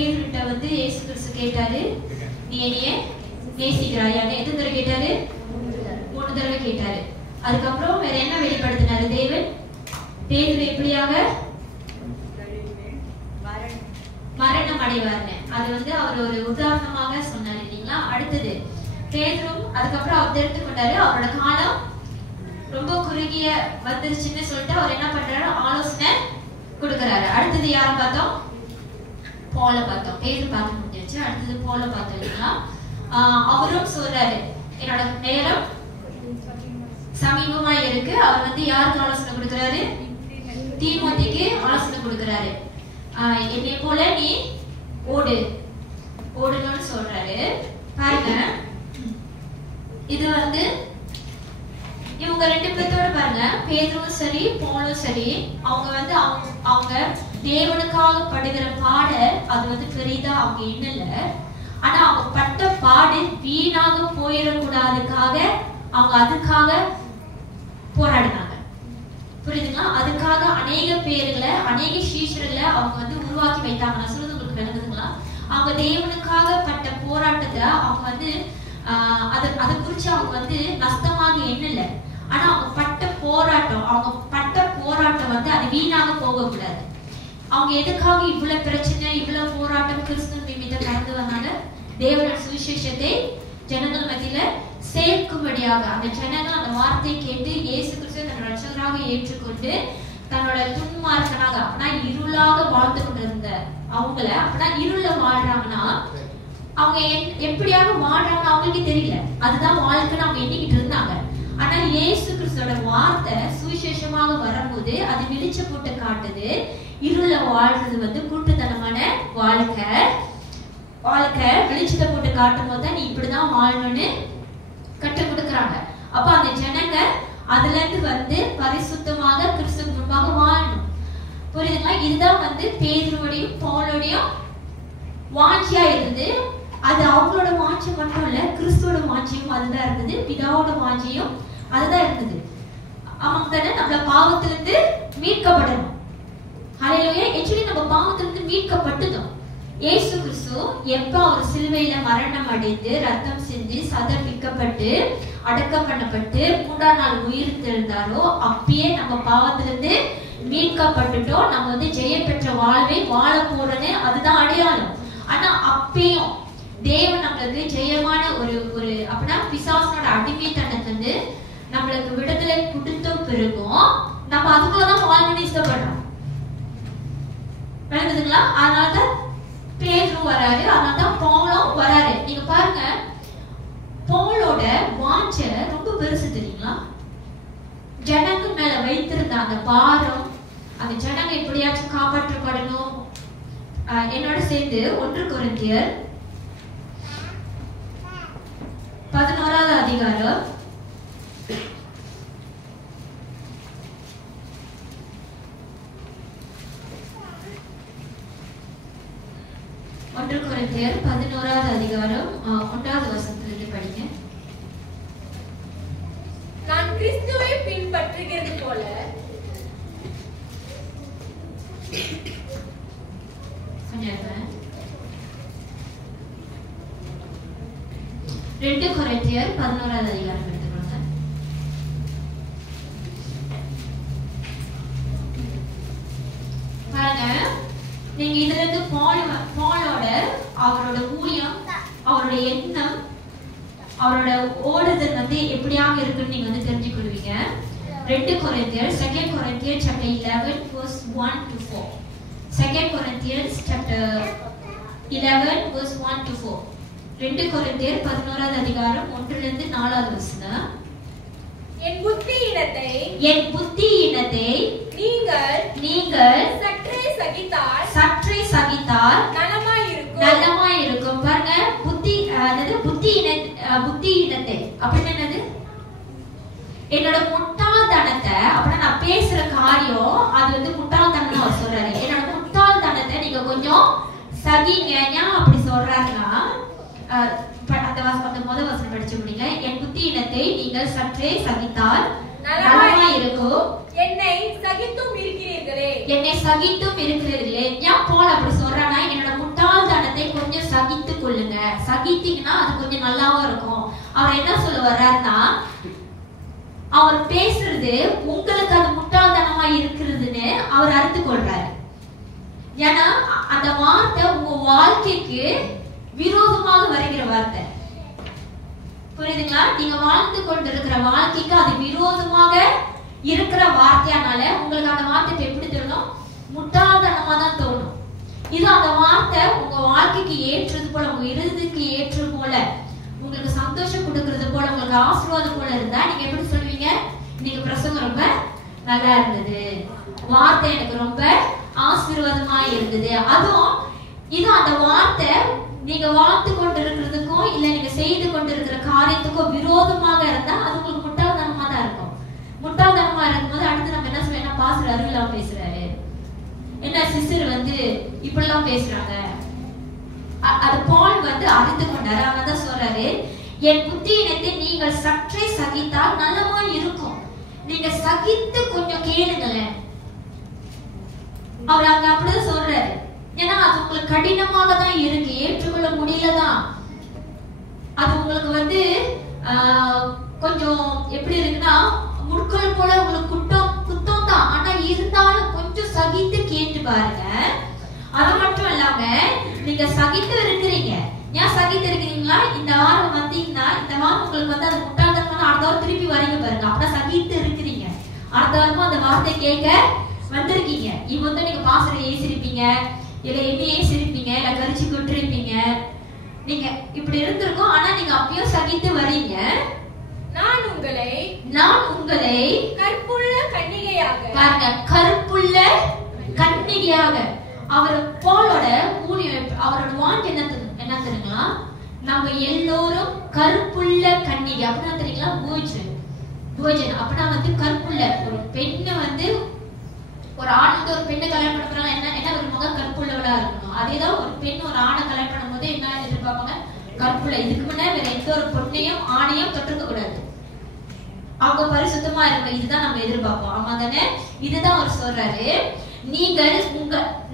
பேதுருட்ட வந்து இயேசு கிறிஸ்து கேட்டாரு, நீ என்னைய நேசிக்கிறாயா? எத்தனை தடவை கேட்டாரு? 3 தடவை கேட்டாரு. அதுக்கப்புறம் வேற என்ன வெளிப்படுத்தினாரு தேவன்? பேதுரு எப்படியாக மரணம் அடைவார்னு அது வந்து அவர் ஒரு உதாரணமாக சொன்னார் இல்லைங்களா? அடுத்தது பேதுரும் அதுக்கப்புறம் அவர் தெரிந்து கொண்டாரு, அவரோட காலம் ரொம்ப குறுகிய வந்துருச்சுன்னு சொல்லிட்டு அவர் என்ன பண்றாரு? ஆலோசனை கொடுக்கறாரு. அடுத்தது யாரை பார்த்தோம்? போல பார்த்தோம். பேதுரு பார்த்து முடிஞ்சிருச்சு. அடுத்தது போல பார்த்தோம் இல்லைங்களா? அவரும் சொல்றாரு, என்னோட நேரம் சமீபமா இருக்கு. அவர் வந்து யாருக்கு ஆலோசனை கொடுக்கறாரு? தீமோத்தேயுக்கு ஆலோசனை கொடுக்கறாரு. என்னை போல நீ ஓடுன்னு சொல்றாரு. பாருங்க, இது வந்து இவங்க 2 பேர்த்தோட பாருங்க, பேதுருவும் சரி பவுலும் சரி, அவங்க வந்து அவங்க தேவனுக்காக படுகிற பாட அது வந்து பெரிதா அவங்க எண்ணல. ஆனா அவங்க பட்ட பாடு வீணாக போயிடக்கூடாதுக்காக அவங்க அதுக்காக போராடினாங்க. புரியுதுங்களா? அதுக்காக அநேக பேர்களை அநேக சீஷர்களை அவங்க வந்து உருவாக்கி வைத்தாங்க. நான் சொல்றது உங்களுக்கு விளங்குதுங்களா? அவங்க தேவனுக்காக பட்ட போராட்டத்தை அவங்க வந்து அதை குறிச்சு அவங்க வந்து நஷ்டமாக எண்ணல. ஆனா அவங்க பட்ட போராட்டம் வந்து அது வீணாக போகக்கூடாது. அவங்க எதுக்காக இவ்வளவு பிரச்சனை இவ்வளவு போராட்டம் கிறிஸ்துவ நிமித்தம் கடந்து வந்தாங்க? தேவனுடைய சுவிசேஷத்தை ஜனங்கள் மத்தியில சேர்க்கும்படியாக. அந்த ஜனங்கள் அந்த வார்த்தையை கேட்டு இயேசு கிறிஸ்துவை தன்னோட ரட்சகராக ஏற்றுக்கொண்டு தன்னோட துன்மார்க்கனாக அப்படின்னா இருளாக வாழ்ந்து கொண்டிருந்த அவங்கள அப்படின்னா இருள வாழ்றாங்கன்னா அவங்க எப்படியாக வாழ்றாங்க அவங்களுக்கு தெரியல. அதுதான் வாழ்க்கைன்னு அவங்க எண்ணிக்கிட்டு இருந்தாங்க. ஆனா இயேசு கிறிஸ்துவோட வார்த்தை சுவிசேஷமாக வரும்போது அது வெளிச்ச போட்டு காட்டுது. இருள வாழ்றது வந்து கூட்டுத்தனமான வாழ்க்கை வெளிச்சத்தை போட்டு காட்டும் போது நீ இப்படிதான் வாழணும்னு கற்றுக் கொடுக்குறாங்க. அப்ப அந்த ஜனங்க அதுல இருந்து வந்து பரிசுத்தமாக கிறிஸ்துவுக்கு முன்பாக வாழணும். புரியுதுங்களா? இதுதான் வந்து பேதுருவோடையும் பவுலோடையும் வாஞ்சியா இருந்தது. அது அவங்களோட வாஞ்சி மட்டும் இல்ல, கிறிஸ்துவோட வாஞ்சியும் அதுதான் இருந்தது, பிதாவோட வாஞ்சியும் அதுதான் இருந்தது. அவங்க தானே நம்மள பாவத்திலிருந்து மீட்கப்படணும். ஹல்லேலூயா. ஆக்சுவலி நம்ம பாவத்திலிருந்து மீட்கப்பட்டதும் இயேசு கிறிஸ்து எப்ப அவர் சிலுவையில மரணம் அடைந்து ரத்தம் சிந்தி சதப்பிக்கப்பட்டு அடக்கம் பண்ணப்பட்டு 3ஆம் நாள் உயிர் தெழுந்தாரோ அப்பயே நம்ம பாவத்திலிருந்து மீட்கப்பட்டுட்டோம். நம்ம வந்து ஜெய பெற்ற வாழ்வை வாழ போறோன்னு அதுதான் அடையாளம். ஆனா அப்பயும் தேவன் நம்மளுக்கு ஜெயமான ஒரு அப்படின்னா பிசாசனோட அடிமைத்தனத்தை வந்து நம்மளுக்கு விடுதலை கொடுத்த பிறகும் நம்ம அதுக்குள்ளதான் வாழணும்னு இஷ்டப்படுறோம். விளங்குதுங்களா? அதனாலதான் பேதுரு வராரு, அதனாலதான் பவுலும் வராரு. நீங்க பாருங்க, பவுலோட வாஞ்சை ரொம்ப பெருசு தெரியுங்களா? ஜனங்க மேல வைத்திருந்த அந்த பாரம், அந்த ஜனங்க எப்படியாச்சும் காப்பாற்றப்படணும். என்னோட சேர்ந்து 1 கொரிந்தியர் 11ஆவது அதிகாரம் 1 கொரிந்தியர் 11ஆவது அதிகாரம் 1வது வசனத்திலிருந்து படிங்க. நான் கிறிஸ்துவை பின்பற்றுகிறது போல 2 கொரிந்தியர் 11ஆவது அதிகாரம் எடுத்துக்கோங்க. பாருங்க, நீங்க இதுல இருந்து பவுலோட அவரோட ஊழியம், அவருடைய எண்ணம், அவரோட ஓடுதல் வந்து எப்படியாக இருக்குன்னு நீங்க வந்து தெரிஞ்சுக்கொள்வீங்க. 2 கொரிந்தியர் 2 கொரிந்தியர் chapter 11 verse 1 to 4. 2 Corinthians chapter 11 verse 1 to 4. 2 கொரிந்தியர் 11ஆவது அதிகாரம் 1 ல இருந்து 4வது வசனம். என் புத்தியினத்தை நீங்கள் சற்றே சகித்தால் நலமாய் இருக்கும். பாருங்க, புத்தியினத்தை அப்படின்னா என்னது? என்னோட முட்டாள்தனத்தை அப்படின்னா நான் பேசுற காரியம் அது வந்து முட்டாள்தனம் அவர் சொல்றாரு. என்னோட முட்டாள்தனத்தை நீங்க கொஞ்சம் சகிங்க. ஏன் அப்படி சொல்றாருன்னா அந்த முதல் வசனம் படிச்சு முடிங்க. என் புத்தியினத்தை நீங்கள் சற்றே சகித்தால் நலமாய் இருக்கும். என்னை சகித்தும் இருக்கிறீர்களே. ஏன் போல அப்படி சொல்றானா? என்னோட முட்டாள்தனம் சகித்தீங்கன்னா அது கொஞ்சம் நல்லாவும் இருக்கும். அவர் என்ன சொல்ல வர்றாருன்னா, அவர் பேசுறது உங்களுக்கு அது முட்டாள்தனமா இருக்கிறதுன்னு அவர் அறிந்து கொள்றாரு. ஏன்னா அந்த வார்த்தை உங்க வாழ்க்கைக்கு விரோதமாக வருகிற வார்த்தை. புரியுதுங்களா? நீங்க வாழ்ந்து கொண்டிருக்கிற வாழ்க்கைக்கு அது விரோதமாக இருக்கிற வார்த்தையானால உங்களுக்கு அந்த வார்த்தை எப்படி தோணும்? முட்டாள்தனமா தான் தோணும். இது அந்த வார்த்தை உங்க வாழ்க்கைக்கு ஏற்றது போல, உங்க இருதயத்துக்கு ஏற்றது போல, உங்களுக்கு சந்தோஷம் கொடுக்கறது போல, உங்களுக்கு ஆசீர்வாதம் போல இருந்தா நீங்க எப்படி சொல்லுவீங்க? நீங்க பிரசங்கம் ரொம்ப நல்லா இருந்தது, வார்த்தை எனக்கு ரொம்ப ஆசீர்வாதமா இருந்தது. அதுவும் இது அந்த வார்த்தை நீங்க வாழ்த்து கொண்டிருக்கிறதுக்கும் இல்ல நீங்க செய்து கொண்டிருக்கிற காரியத்துக்கும் விரோதமாக இருந்தா அது உங்களுக்கு முட்டாள்தனமா தான் இருக்கும். முட்டாள்தனமா இருக்கும்போது அடுத்து நம்ம என்ன சொல்ல, பாஸ்டர் அருகிலாம் பேசுறாரு, என்ன சிஸ்டர் வந்து இப்படிலாம் பேசுறாங்க, அது பால் வந்து அறிந்து கொண்டாரு. அவதான் சொல்றாரு, என் புத்தியினத்தை நீங்கள் சற்றே சகித்தால் நல்லமா இருக்கும். நீங்க சகித்து கொஞ்சம் கேளுங்களேன். அவர் அங்க அப்படிதான் சொல்றாரு. ஏன்னா அது உங்களுக்கு கடினமாக தான் இருக்கு, ஏற்றுக்கொள்ள முடியலதான். அது உங்களுக்கு வந்து கொஞ்சம் எப்படி இருக்குன்னா முட்கள் போல உங்களுக்கு குத்தம் தான். ஆனா இருந்தாலும் கொஞ்சம் சகித்து கேட்டு பாருங்க. அது மட்டும் இல்லாம நீங்க சகித்து இருக்கிறீங்க. ஏன் சகித்து இருக்கிறீங்களா? இந்த வாரம் வந்தீங்கன்னா இந்த வாரம் உங்களுக்கு வந்து அது முட்டாள்தனமான அடுத்த வாரம் திருப்பி வரீங்க பாருங்க. அப்பதான் சகித்து இருக்கிறீங்க. அடுத்த வாரமும் அந்த வார்த்தை கேட்க வந்திருக்கீங்க. இவங்க வந்து நீங்க பாஸ்டரை ஏசிருப்பீங்க, இல்ல என்னையே ஏசிருப்பீங்க, இல்ல கரிச்சு கொட்டிருப்பீங்க, நீங்க இப்படி இருந்திருக்கோம். ஆனா நீங்க அப்பயும் சகித்து வரீங்க. நான் உங்களை கற்புள்ள கன்னிகையாக, பாருங்க, கற்புள்ள கன்னிகையாக. அவர் போலோட ஊழியம், அவரோட வாண்ட் என்ன தெரியுங்களா? நம்ம எல்லோரும் கற்புள்ள கன்னிகை. அப்படின்னா தெரியுங்களா? பூஜன் அப்படின்னா வந்து கற்புள்ள ஒரு பெண்ணை வந்து ஒரு ஆண் வந்து ஒரு பெண்ணை கல்யாணம் பண்ண போறாங்க, என்ன விரும்புவாங்க? கற்புள்ளவளா இருக்கணும். அதேதான் ஒரு பெண் ஒரு ஆணை கல்யாணம் பண்ணும் போது என்ன எதிர்பார்ப்பாங்க? கற்புள்ள. இதுக்கு முன்னாடி வேற எந்த ஒரு பொண்ணையும் ஆணையும் தொட்டுக்க கூடாது, அவங்க பரிசுத்தமா இருக்கணும். இதுதான் நம்ம எதிர்பார்ப்போம். ஆமா தானே? இதுதான் அவர் சொல்றாரு. நீங்கள்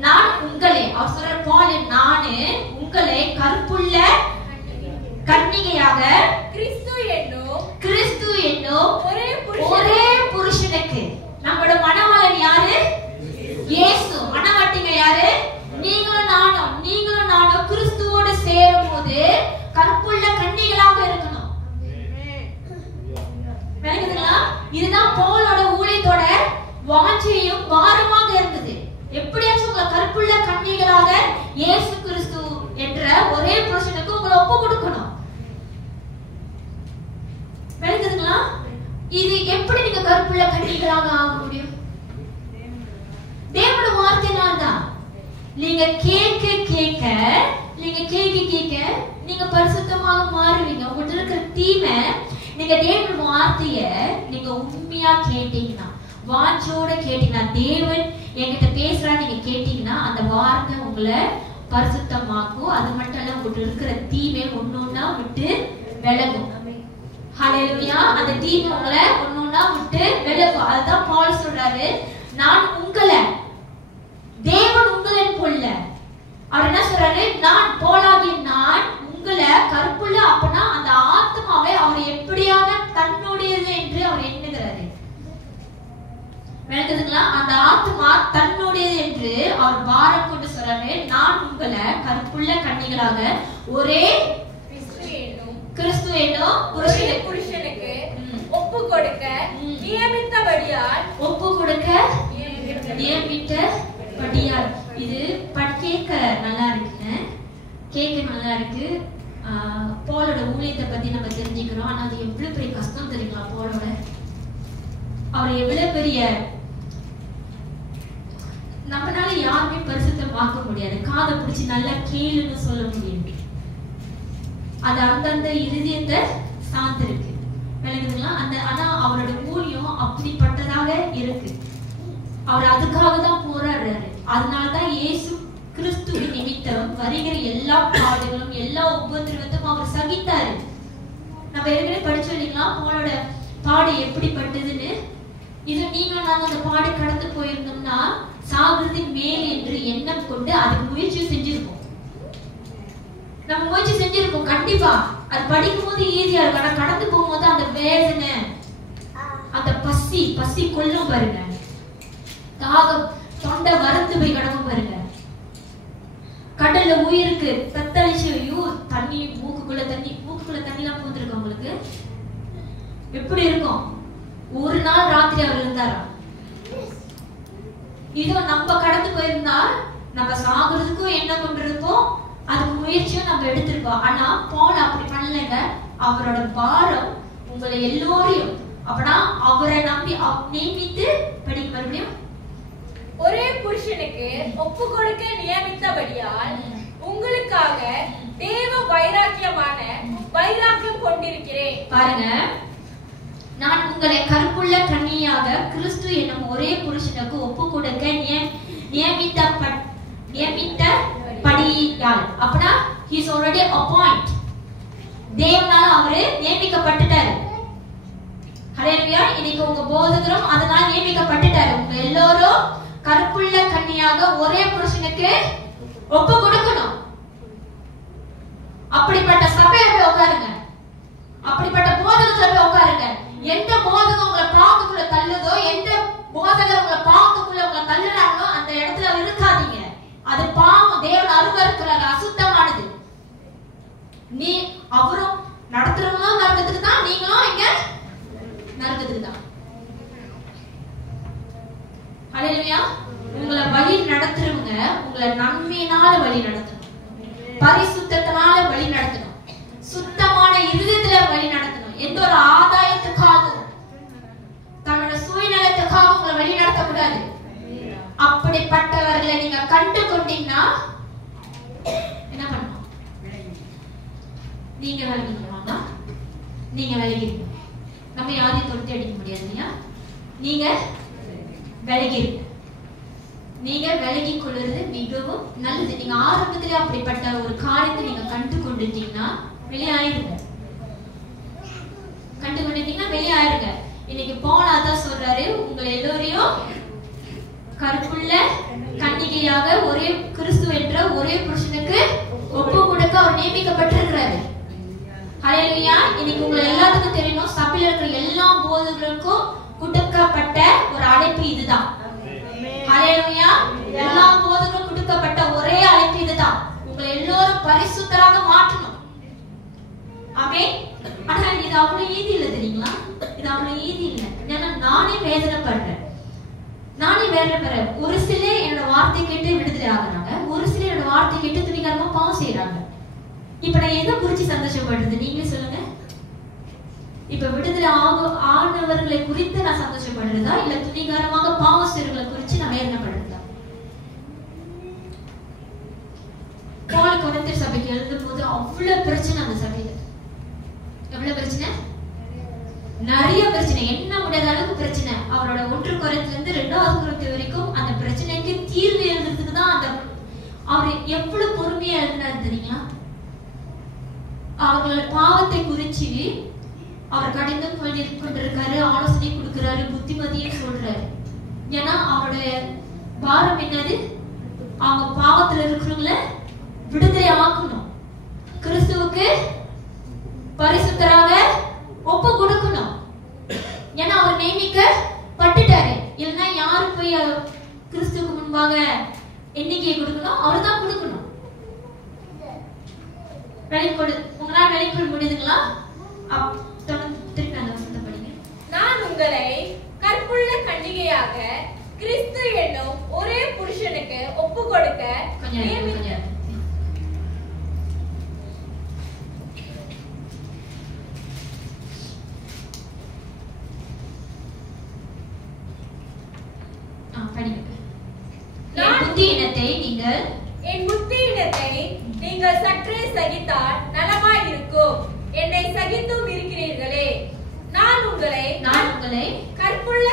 நான் உங்களை, அவர் சொல்ற போல நானு உங்களை கற்புள்ள கன்னிகையாக கிறிஸ்து என்னும் ஒரே புருஷனுக்கு. நம்மளோட மணவாளன் யாரு? இயேசு. மணவாட்டிங்க யாரு? நீங்களும் நானும் கிறிஸ்துவோடு சேரும் போது கற்புள்ள கன்னிகளாக இருக்கணும். இதுதான் பவுலோட ஊழியத்தோட வாஞ்சையும் பாரமாக இருந்தது. எப்படியாச்சும் உங்களை கற்புள்ள கன்னிகளாக இயேசு கிறிஸ்து என்ற ஒரே புருஷனுக்கு உங்களை ஒப்பு கொடுக்கணும். விளங்குதுங்களா? இது எப்படி நீங்க கற்புள்ள கன்னிகளாக ஆக முடியும்? தேவனோட வார்த்தையினால் தான். நீங்க கேட்க நீங்க பரிசுத்தமாக மாறுவீங்க. உங்களுக்கு இருக்கிற தீமை, நீங்க தேவனோட வார்த்தைய நீங்க உண்மையா கேட்டீங்கன்னா, வாஞ்சோட கேட்டீங்கன்னா, தேவன் என்கிட்ட பேசுறா நீங்க கேட்டீங்கன்னா அந்த வார்த்தை உங்களை பரிசுத்தமாக்கும். அது மட்டும் இல்ல, உங்களுக்கு இருக்கிற தீமை ஒன்னொன்னா விட்டு விலகும். ஹல்லேலூயா. அந்த தீமை உங்களை ஒன்னொன்னா விட்டு விலகும். அதுதான் பவுல் சொல்றாரு, நான் உங்களை, தேவன் உங்களை போல. அவர் என்ன சொல்றாரு? நான் போலாகி நான் உங்களை கற்புள்ள. அப்பனா அந்த ஆத்மாவை அவர் எப்படியாக தன்னுடையது என்று அவர் எண்ணுகிறாரு. விளக்குதுங்களா? அந்த ஆத்மா தன்னுடையது என்று அவர் பாரம் கொண்டு சொல்றாரு. நான் உங்களை கற்புள்ள கன்னிகளாக ஒரே கிறிஸ்து என்னும் புருஷனுக்கு ஒப்பு கொடுக்க நியமித்தபடியால், ஒப்பு கொடுக்க நியமித்தபடியால். இது கேட்க நல்லா இருக்குங்க, கேட்க நல்லா இருக்கு. பவுலோட ஊழியத்தை பத்தி நம்ம தெரிஞ்சுக்கிறோம். ஆனா அது எவ்வளவு பெரிய கஷ்டம் தெரியுங்களா? பவுலோட அவர் எவ்வளவு பெரிய, நம்மளால யாருமே பரிசுத்தமாக்க முடியாது. காதை பிடிச்சி நல்லா கேளுன்னு சொல்ல முடியும். அது அந்தந்த இருதயத்தை சார்ந்திருக்கு. விளங்குதுங்களா? ஆனா அவரோட ஊழியம் அப்படிப்பட்டதாக இருக்கு. அவர் அதுக்காக தான் போராடுறாரு. அதனாலதான் இயேசு கிறிஸ்துவின் நிமித்தம் வருகிற எல்லா பாடுகளும் எல்லா உபத்திரவத்தையும் அவர் சகித்தாரு. நம்ம ஏற்கனவே படிச்சு இல்லைங்களா அவங்களோட பாடு எப்படிப்பட்டதுன்னு. இது நீங்களும் நாங்க அந்த பாடு கடந்து போயிருந்தோம்னா சாகிறதின் மேல் என்று எண்ணம் கொண்டு அதுக்கு முயற்சி செஞ்சிருப்போம். நம்ம முயற்சி செஞ்சிருப்போம் கண்டிப்பா. அது படிக்கும் போது ஈஸியா இருக்கும். ஆனா கடந்து போகும்போது அந்த வேதனை, அந்த பசி கொல்லும் பாருங்க. தாகம், தொண்டை வறண்டு போய் கிடக்கும் பாருங்க. கடல்ல உயிருக்கு தத்தளிச்சு, ஐயோ தண்ணி மூக்குக்குள்ள தண்ணிலாம் பூந்துருக்கு. உங்களுக்கு எப்படி இருக்கும்? ஒரு நாள் ராத்திரி அவர் இருந்தாரா? இதோ நம்ம கடந்து போயிருந்தா நம்ம சாகுறதுக்கும் என்ன கொண்டிருப்போம், அதுக்கு முயற்சியும் நம்ம எடுத்திருப்போம். ஆனா பவுல் அப்படி பண்ணலைங்க. அவரோட பாரம் உங்களை எல்லோரையும், அப்பனா அவரை நம்பி நியமித்து படிக்க. மறுபடியும் ஒரே புருஷனுக்கு ஒப்பு கொடுக்க நியமித்தபடியால் உங்களுக்காக தேவ வைராக்கியம் கொண்டிருக்கிறேன். பாருங்க, நான் உங்களை கற்புள்ள கன்னியாக கிறிஸ்து என்னும் ஒரே புருஷனுக்கு ஒப்பு கொடுக்க நியமித்தபடியால். அப்பனா he is already appointed. தேவனால அவரு நியமிக்கப்பட்டுட்டாரு. ஹல்லேலூயா. இன்னைக்கு உங்க போதகரும் அதனால நியமிக்கப்பட்டுட்டாரு. உங்க எல்லாரும் கற்புள்ள கன்னியாக ஒரே புருஷனுக்கு ஒப்பு கொடுக்கணும். அப்படிப்பட்ட சபையில போய் உட்காருங்க. அப்படிப்பட்ட போதகத்துல போய் உட்காருங்க. எந்த போதகம் உங்களை பாவத்துக்குள்ள தள்ளுதோ, எந்த போதகர் உங்களை பாவத்துக்குள்ள உங்களை தள்ளுறாங்களோ அந்த இடத்துல இருக்காதீங்க. அது பாவம், தேவன் அருவருக்கிறார், அசுத்தமானது. நீ அவரும் நடத்துறவங்களும் நரகத்துக்கு தான், நீங்களும் இங்க நரகத்துக்கு தான். ஹல்லேலூயா. உங்களை வழி நடத்துறவங்க உங்களை நன்மையினால வழி நடத்தணும், பரிசுத்தத்தினால வழி நடத்தணும், சுத்தமான இருதயத்துல வழி நடத்தணும். எந்த ஒரு ஆதாயத்துக்காகவும் தன்னோட சுயநலத்துக்காக உங்களை வழி நடத்தக்கூடாது. அப்படிப்பட்டவர்களை நீங்க கண்டு கொண்டீங்கன்னா என்ன பண்ணணும்? நீங்க விலகிடுவாங்க. நீங்க விலகிடுங்க. நம்ம யாரையும் தொட்டு அடிக்க முடியாது இல்லையா? நீங்க விலகிடுங்க. நீங்க விலகி கொள்வது மிகவும் நல்லது. நீங்க ஆரம்பத்திலே அப்படிப்பட்ட ஒரு காரியத்தை நீங்க கண்டு கொண்டுட்டீங்கன்னா வெளியாயிருங்க. கண்டு கொண்டுட்டீங்கன்னா வெளியாயிருங்க. இன்னைக்கு போனாதான் சொல்றாரு, உங்களை எல்லோரையும் கற்புள்ள கன்னிகையாக ஒரே கிறிஸ்து என்ற ஒரே புருஷனுக்கு ஒப்பு கொடுக்க அவர் நியமிக்கப்பட்டிருக்கிறாரு. ஹல்லேலூயா. இன்னைக்கு உங்களை எல்லாத்துக்கும் தெரியணும், சபையில இருக்கிற எல்லா போதகர்களுக்கும் கொடுக்கப்பட்ட ஒரு அழைப்பு இதுதான். ஹல்லேலூயா. எல்லா போதகர்களுக்கும் கொடுக்கப்பட்ட ஒரே அழைப்பு இதுதான். உங்களை எல்லோரும் பரிசுத்தராக மாற்றணும். ஆமென். ஆனா இது அவ்வளவு ஈஸி இல்ல, தெரியுங்களா? இது அவ்வளவு ஈஸி இல்ல. ஏன்னா நானே வேதனைப்படுறேன். ஒரு சிலர் என்னோட வார்த்தை கேட்டு விடுதலை ஆகுறாங்க, ஒரு சிலர் என்னோட வார்த்தை கேட்டு துணிகரமா பாவம் செய்யறாங்க. இப்ப நான் எதை குறிச்சு சந்தோஷப்படுறது? நீங்களே சொல்லுங்க. இப்ப விடுதலை ஆனவர்களை குறித்து நான் சந்தோஷப்படுறதா, இல்ல துணிகரமாக பாவம் செய்யறவர்களை குறிச்சு நான் வேதனைப்படுறதா? பவுல் கொரிந்தியர் சபைக்கு எழுதும் போது அவ்வளவு பிரச்சனை அந்த சபையில. எவ்வளவு பிரச்சனை? நிறைய பிரச்சனை, என்ன முடியாத அளவுக்கு பிரச்சனை. அவரோட 1 கொரிந்தியர்ல இருந்து 2 கொரிந்தியர் வரைக்கும் அந்த பிரச்சனைக்கு தீர்வு எழுதுறதுக்கு தான் அந்த அவர் எவ்வளவு பொறுமையா எழுதினார் தெரியுங்களா? அவர்களோட பாவத்தை குறிச்சு அவர் கடிதம் கொண்டிருக்காரு, ஆலோசனை கொடுக்கிறாரு, புத்திமதியும் சொல்றாரு. ஏன்னா அவருடைய பாரம் என்னது? அவங்க பாவத்துல இருக்கிறவங்கள விடுதலை ஆக்கணும், கிறிஸ்துவுக்கு பரிசுத்தராக ஒப்பு கொடுக்கணும். ஏன்னா அவர் நியமிக்கப்பட்டுட்டாரு. இல்லைன்னா யாரு போய் கிறிஸ்துவுக்கு முன்பாக எண்ணிக்கையை கொடுக்கணும்? அவர் தான் கொடுக்கணும். உங்களால் வெளிக்கொள்ள முடியுதுங்களா? நான் உங்களை கற்புள்ள கன்னிகையாக கிறிஸ்து என்னும் ஒரே புருஷனுக்கு ஒப்பு கொடுக்க என் புத்தியினத்தை நீங்கள் சற்றே சகித்தால் நலமாய் இருக்கும். என்னை சகித்தும் இருக்கிறீர்களே. நான் உங்களை கற்புள்ள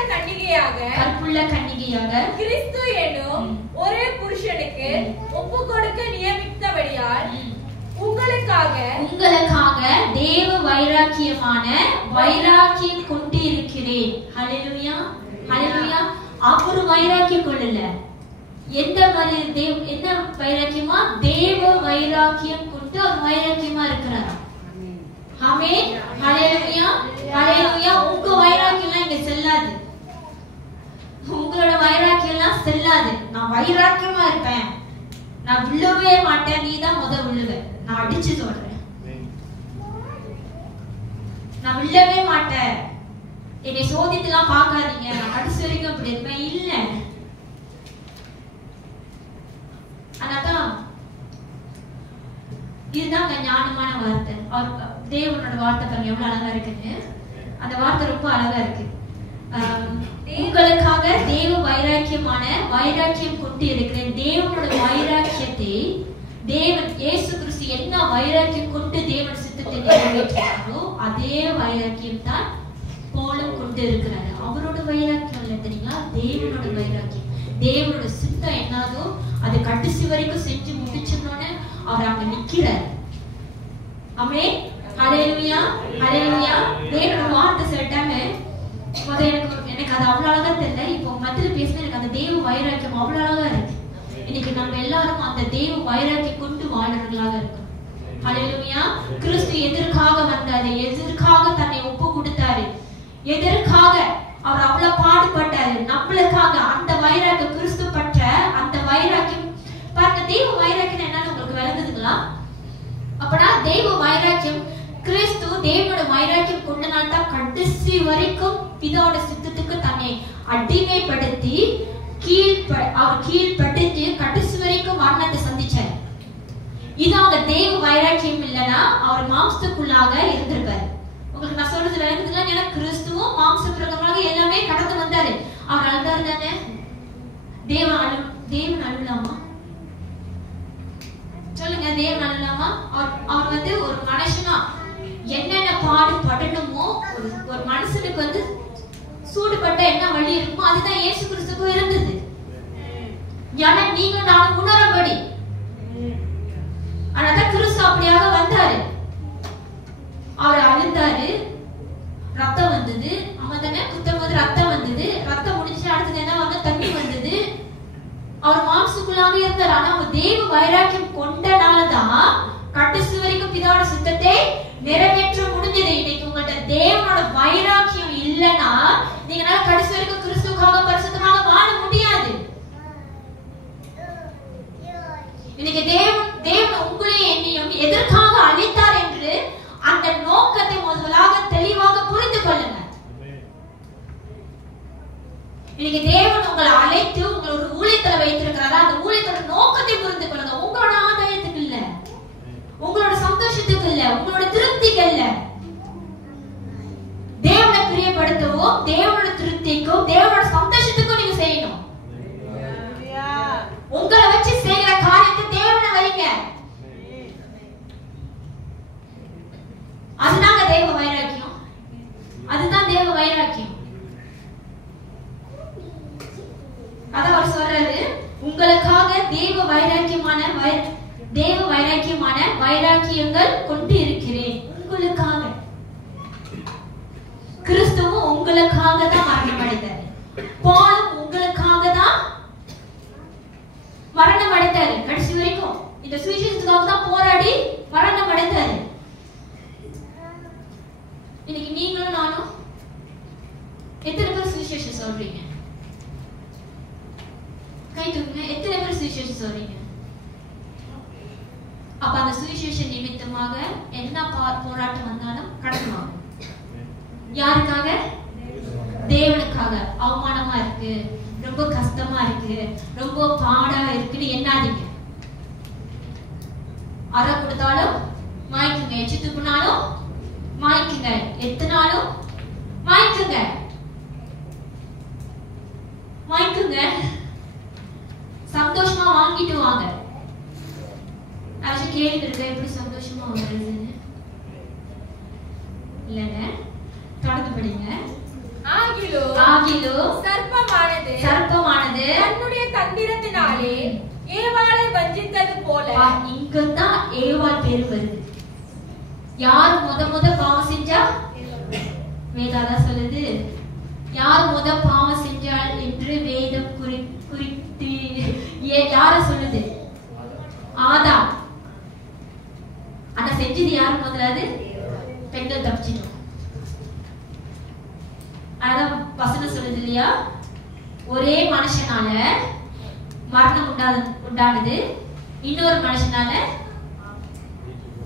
கன்னிகையாக கிறிஸ்து என்னும் ஒரே புருஷனுக்கு ஒப்பு கொடுக்க நியமித்தபடியால் உங்களுக்காக தேவ வைராக்கியம் கொண்டிருக்கிறேன். ஹல்லேலூயா. ஹல்லேலூயா. அவர் வைராக்கியம் கொள்ளல. என்ன வைராக்கியமா? தேவ வைராக்கியம் கொண்டு அவர் வைராக்கியமா இருக்கிறார். ஆமென். ஹல்லேலூயா. ஹல்லேலூயா. உங்க வைராக்கியம்லாம் இங்க செல்லாது. உங்களோட வைராக்கியம்லாம் செல்லாது. நான் வைராக்கியமா இருப்பேன், நான் விழவே மாட்டேன், நீ தான் விழுவ. நான் அடிச்சு சொல்றேன், நான் விழவே மாட்டேன், என்னை சோதித்துலாம் பார்க்காதீங்க, நான் கடைசி வரைக்கும் அப்படி இருப்பேன். இல்ல, அதான் இதுதாங்க ஞானமான வார்த்தை. தேவனோட வார்த்தை பாருங்க எவ்வளவு அழகா இருக்குன்னு. அந்த வார்த்தை ரொம்ப அழகா இருக்கு. உங்களுக்காக தேவ வைராக்கியம் கொண்டு இருக்கிறேன். தேவனோட வைராக்கியத்தை தேவன் இயேசு கிறிஸ்து என்ன வைராக்கியம் கொண்டு தேவன் சித்தத்தை நிறைவேற்றினாரோ அதே வைராக்கியம் தான் பவுலும் கொண்டு இருக்கிறாரு. அவரோட வைராக்கியம் இல்லை தெரியுங்களா, தேவனோட வைராக்கியம். தேவனோட சித்தம் என்னதோ அதை கடைசி வரைக்கும் செஞ்சு முடிச்சோன்னு அவர் அங்க நிக்கிறார். ஆமென். ஹல்லேலூயா. ஹல்லேலூயா. தேவனோட வார்த்தை சொல்லிட்டாங்க. எனக்கு அது அவ்வளவு அழகா தெரியல. இப்போ மத்தியில பேசினா எனக்கு அந்த தேவ வைராக்கியம் அவ்வளவு அழகா இருக்கு. இன்னைக்கு நம்ம எல்லாரும் அந்த தேவ வைராக்கியம் கொண்டு வாழ்றவர்களாக இருக்கும். ஹல்லேலூயா. கிறிஸ்து எதற்காக வந்தாரு, எதற்காக தன்னை ஒப்பு கொடுத்தாரு, எதற்காக அவர் அவ்வளவு பாடுபட்டாரு நம்மளுக்காக. அந்த வைராக்கியம் கிறிஸ்து பற்ற அந்த வைராக்கியம் பாருங்க. தெய்வ வைராக்கியம் என்னன்னு உங்களுக்கு விளங்குதுங்களா? அப்பனா தெய்வ வைராக்கியம் கிறிஸ்து தேவனோட வைராக்கியம் கொண்டனால தான் கடைசி வரைக்கும் பிதாவோட சித்தத்துக்கு தன்னை அடிமைப்படுத்தி அவர் கீழ்படிஞ்சு கடைசி வரைக்கும் மரணத்தை சந்திச்சார். இது அவங்க தேவ வைராக்கியம் இல்லைன்னா அவர் மாம்சத்துக்குள்ளாக இருந்திருப்பாரு. உங்களுக்கு நான் சொல்றது விளங்குதுங்களா? ஏன்னா கிறிஸ்துவும் மாம்ச பிரகமாக எல்லாமே கடந்து வந்தாரு. அவர் அழுதாரு தானே. தேவன் அழுலாமா? சொல்லுங்க, தேவன் அழுலாமா? அவர் ஒரு மனுஷனா என்னென்ன பாடுபடணுமோ, ஒரு மனுஷனுக்கு சூடுபட்ட என்ன வழி இருக்குமோ அதுதான் இயேசு கிறிஸ்துக்கும் இருந்தது. ஏன்னா நீங்க நான் உணரபடி ஆனாதான் கிறிஸ்து அப்படியாக வந்தாரு. அவர் அழுந்தாரு, ரத்தம் வந்தது. அம்மா தானே குத்தும் போது ரத்தம் வந்தது. ரத்தம் முடிஞ்சு அடுத்தது என்ன வந்து தண்ணி வந்தது. அவர் மாம்சுக்குள்ளாக இருந்தார். ஆனா அவர் தேவ வைராக்கியம் கொண்டனாலதான் கடைசி வரைக்கும் பிதாவோட சித்தத்தை நிறைவேற்ற முடிஞ்சது. இன்னைக்கு உங்கள்ட்ட தேவனோட வைராக்கியம் இல்லைன்னா நீங்களால கடைசி வரைக்கும் கிறிஸ்துவுக்காக பரிசுத்தமாக வாழ முடியாது. இன்னைக்கு தேவன் உங்களையும் என்னையும் எதற்காக அழைத்தார் என்று அந்த நோக்கத்தை முதலாக தெளிவாக புரிந்து கொள்ளுங்க. இன்னைக்கு தேவன் உங்களை அழைத்து உங்களை ஒரு ஊழியத்துல வைத்திருக்கிறாரா, அந்த ஊழியத்தோட நோக்கத்தை புரிந்து கொள்ளுங்க. உங்களோட ஆதாயத்துக்கு இல்ல, உங்களோட சந்தோஷத்துக்கு இல்ல, உங்களோட திருப்திக்கு இல்ல. தேவனை பிரியப்படுத்தவும் தேவனோட திருப்திக்கும் தேவனோட சந்தோஷத்துக்கும் நீங்க செய்யணும். உங்களை வச்சு செய்யற காரியத்தை தேவனை வைங்க. அதுதாங்க தேவ வைராக்கியம். அதுதான் தேவ வைராக்கியம். அதான் அவர் சொல்றாரு, உங்களுக்காக தேவ வைராக்கியமான வைராக்கியங்கள் கொண்டு இருக்கிறேன். உங்களுக்காக கிறிஸ்துவும் உங்களுக்காக தான் மரணம் அடைந்தார். பவுலும் உங்களுக்காக தான் மரணம் அடைந்தாரு. கடைசி வரைக்கும் இந்த சுவிசேஷத்துக்காக தான் போராடி மரணம் அடைந்தாரு. இன்னைக்கு நீங்களும் நானும் எத்தனை பேர் சுவிசேஷம் சொல்றீங்க? கை தூக்குங்க. எத்தனை பேர் சுவிசேஷம் சொல்றீங்க? அப்ப அந்த சுவிசேஷ நிமித்தமாக என்ன போராட்டம் வந்தாலும் கடந்துவாங்க. யாருக்காக? தேவனுக்காக. அவமானமா இருக்கு, ரொம்ப கஷ்டமா இருக்கு, ரொம்ப பாடா இருக்குன்னு எண்ணாதீங்க. அற கொடுத்தாலும் வாங்கிக்குங்க, எச்சு துப்புனாலும் வாங்கிக்குங்க, எத்தனாலும் வாங்கிக்குங்க. சந்தோஷமா வாங்கிட்டு வாங்க. கேள்வி இருக்க எப்படி சந்தோஷமா வருதுன்னு இல்லங்க, தொடர்ந்து படிங்க. ஆகிலும் சர்ப்பமானது தன்னுடைய தந்திரத்தினாலே ஏவாளை வஞ்சித்தது போல. இங்கதான் ஏவாள் பேரு வருது. யார் முத பாவம் செஞ்சா? வேதாதான் சொல்லுது. யார் முத பாவம் செஞ்சாள் என்று வேதம் குறித்து யார சொல்லுது? ஆதாம். செஞ்சது யாரு முதலாவது? பெண்கள் தப்பிச்சிட்டோம். அதான் வசனம் சொல்லுது இல்லையா, ஒரே மனுஷனால மரணம் உண்டானது, இன்னொரு மனுஷனால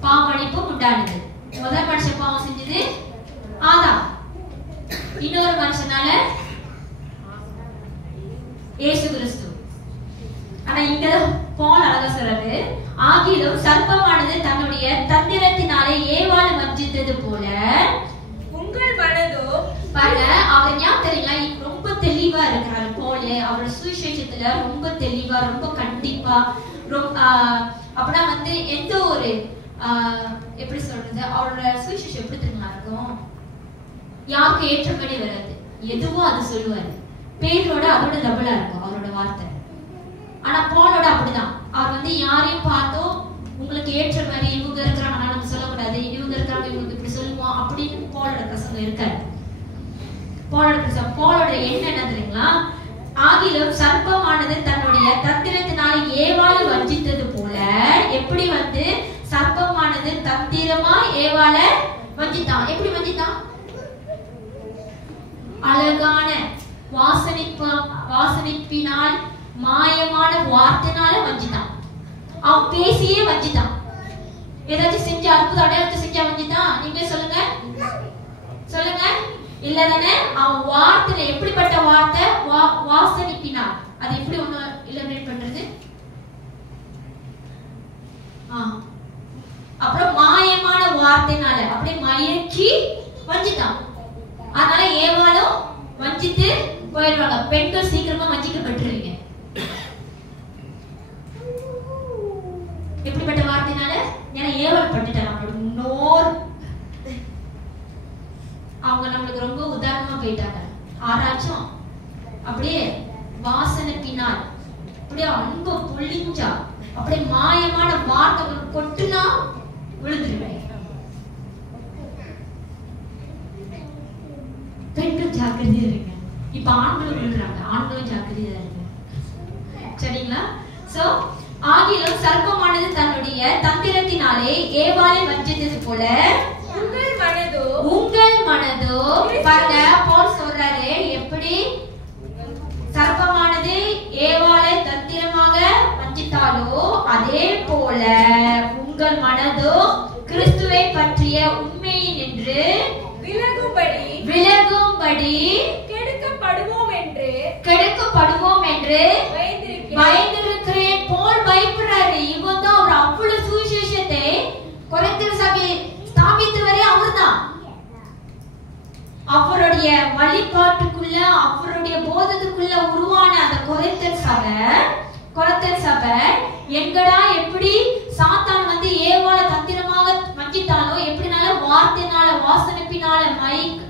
பாவமளிப்பும் உண்டானது. முதல் மனுஷன் பாவம் செஞ்சது ஆதாம், இன்னொரு மனுஷனால இயேசு கிறிஸ்து. ஆனா இங்க பவுல் அழகா சொல்றாரு, ஆகிலும் சர்ப்பமானது தன்னுடைய தந்திரத்தினாலே ஏவாளை வஞ்சித்தது போல உங்கள் மனதோ. பாருங்க, அவர் ஏன் தெரியுங்களா ரொம்ப தெளிவா இருக்கிறாரு பவுல். அவரோட சுவிசேஷத்துல ரொம்ப தெளிவா, ரொம்ப கண்டிப்பா, அப்படின்னா வந்து எந்த ஒரு எப்படி சொல்றது, அவரோட சுவிசேஷம் எப்படி தெரியுமா இருக்கும், யாருக்கு ஏற்றபடி வராது, எதுவோ அது சொல்லுவாரு. பேரோட அதோட டபுளா இருக்கும் அவரோட வார்த்தை. ஆனா பவுலோட அப்படிதான், அவர் வந்து யாரையும் பார்த்தோ உங்களுக்கு ஏற்ற மாதிரி இவங்க இருக்கிறாங்க நம்ம சொல்லக்கூடாது, இவங்க இருக்கிறாங்க இவங்களுக்கு இப்படி சொல்லுவோம் அப்படின்னு பவுலோட பிரசங்கம் இருக்காது. பவுலோட எண்ணம் என்ன தெரியுங்களா, ஆகிலும் சர்ப்பமானது தன்னுடைய தந்திரத்தினால ஏவாளை வஞ்சித்தது போல, எப்படி வந்து சர்ப்பமானது தந்திரமா ஏவாளை வஞ்சித்தான். எப்படி வஞ்சித்தான்? அழகான வாசனிப்பினால் மாயமான வார்த்தைனால வஞ்சித்தான். அவன் பேசியே வஞ்சித்தான். ஏதாச்சும் செஞ்ச அற்புத அடையாளத்தை செஞ்சா வஞ்சித்தான்? நீங்களே சொல்லுங்க, சொல்லுங்க. இல்ல தானே? அவன் வார்த்தையில எப்படிப்பட்ட வார்த்தை? வாசனிப்பினால். அது எப்படி ஒண்ணு இலமினேட் பண்றது? அப்புறம் மாயமான வார்த்தைனால அப்படியே மயக்கி வஞ்சித்தான். அதனால ஏவாளும் வஞ்சித்து போயிடுவாங்க. பெண்கள் சீக்கிரமா வஞ்சிக்கப்பட்டுருவீங்க. எப்படிப்பட்ட வார்த்தைனால? ஏன்னா ஏவாள் பட்டுட்டாங்க. அவங்களோட முன்னோர் அவங்க நம்மளுக்கு ரொம்ப உதாரணமா போயிட்டாங்க. ஆராய்ச்சும் அப்படியே வாசனைப்பினால் அப்படியே அன்பு பொழிஞ்சா, அப்படியே மாயமான வார்த்தை கொட்டுனா விழுந்துருவேன். பெண்கள் ஜாக்கிரதையா இருங்க. இப்ப ஆண்களும் விழுறாங்க, ஆண்களும் ஜாக்கிரதையா இருங்க. சரிங்களா? சோ ஆகிலும் சர்ப்பமானது தன்னுடைய தந்திரத்தினாலே ஏவாளை வஞ்சித்தது போல உங்கள் மனதோ பாருங்க, பவுல் சொல்றாரு எப்படி சர்ப்பமானது ஏவாளை தந்திரமாக வஞ்சித்தாலோ அதே போல உங்கள் மனதோ கிறிஸ்துவை பற்றிய உண்மையை நின்று விலகும்படி கெடுக்கப்படுவோம் என்று பயந்திருக்கிறேன். பவுல் பயப்படுறாரு. இவன் தான் அவர் அவ்வளவு சுவிசேஷத்தை கொரிந்தியர் சபையை ஸ்தாபித்து வரை அவர்தான். அவருடைய வழிபாட்டுக்குள்ள, அவருடைய போதத்துக்குள்ள உருவான அந்த கொரிந்தியர் சபை எங்கடா எப்படி சாத்தான் வந்து ஏவாளை தந்திரமாக வஞ்சித்தானோ, எப்படினால வார்த்தைனால, வாசனைப்பினால,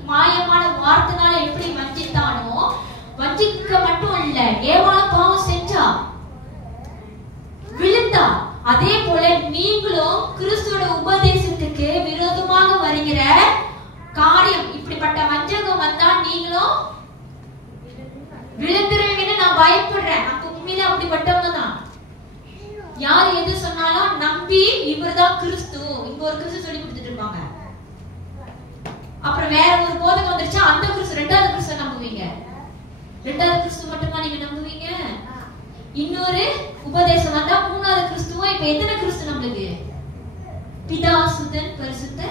மாயமான வார்த்தைனால எப்படி வஞ்சித்தானோ, வஞ்சிக்க மட்டும் இல்ல, ஏவாளை பாவம் செஞ்சா, விழுந்தா. அதே போல நீங்களும் கிறிஸ்துவோட உபதேசத்துக்கு விரோதமாக வருகிற காரியம், இப்படிப்பட்ட வஞ்சகம் வந்தா நீங்களும் விழுந்துருவீங்கன்னு நான் பயப்படுறேன். அப்ப உண்மையில அப்படிப்பட்டவங்க தான். யார் எது சொன்னாலும் நம்பி இவர்தான் கிறிஸ்து, இங்க ஒரு கிறிஸ்து சொல்லி கொடுத்துட்டு இருப்பாங்க. அப்புறம் வேற ஒரு போதகம் வந்துருச்சா அந்த கிறிஸ்து, ரெண்டாவது கிறிஸ்து நம்புவீங்க. ரெண்டாவது கிறிஸ்து மட்டுமா நீங்க நம்புவீங்க? இன்னொரு உபதேசம் வந்தா மூணாவது கிறிஸ்துவ. இப்ப எத்தனை கிறிஸ்து நம்மளுக்கு? பிதா, சுதன், பரிசுத்த.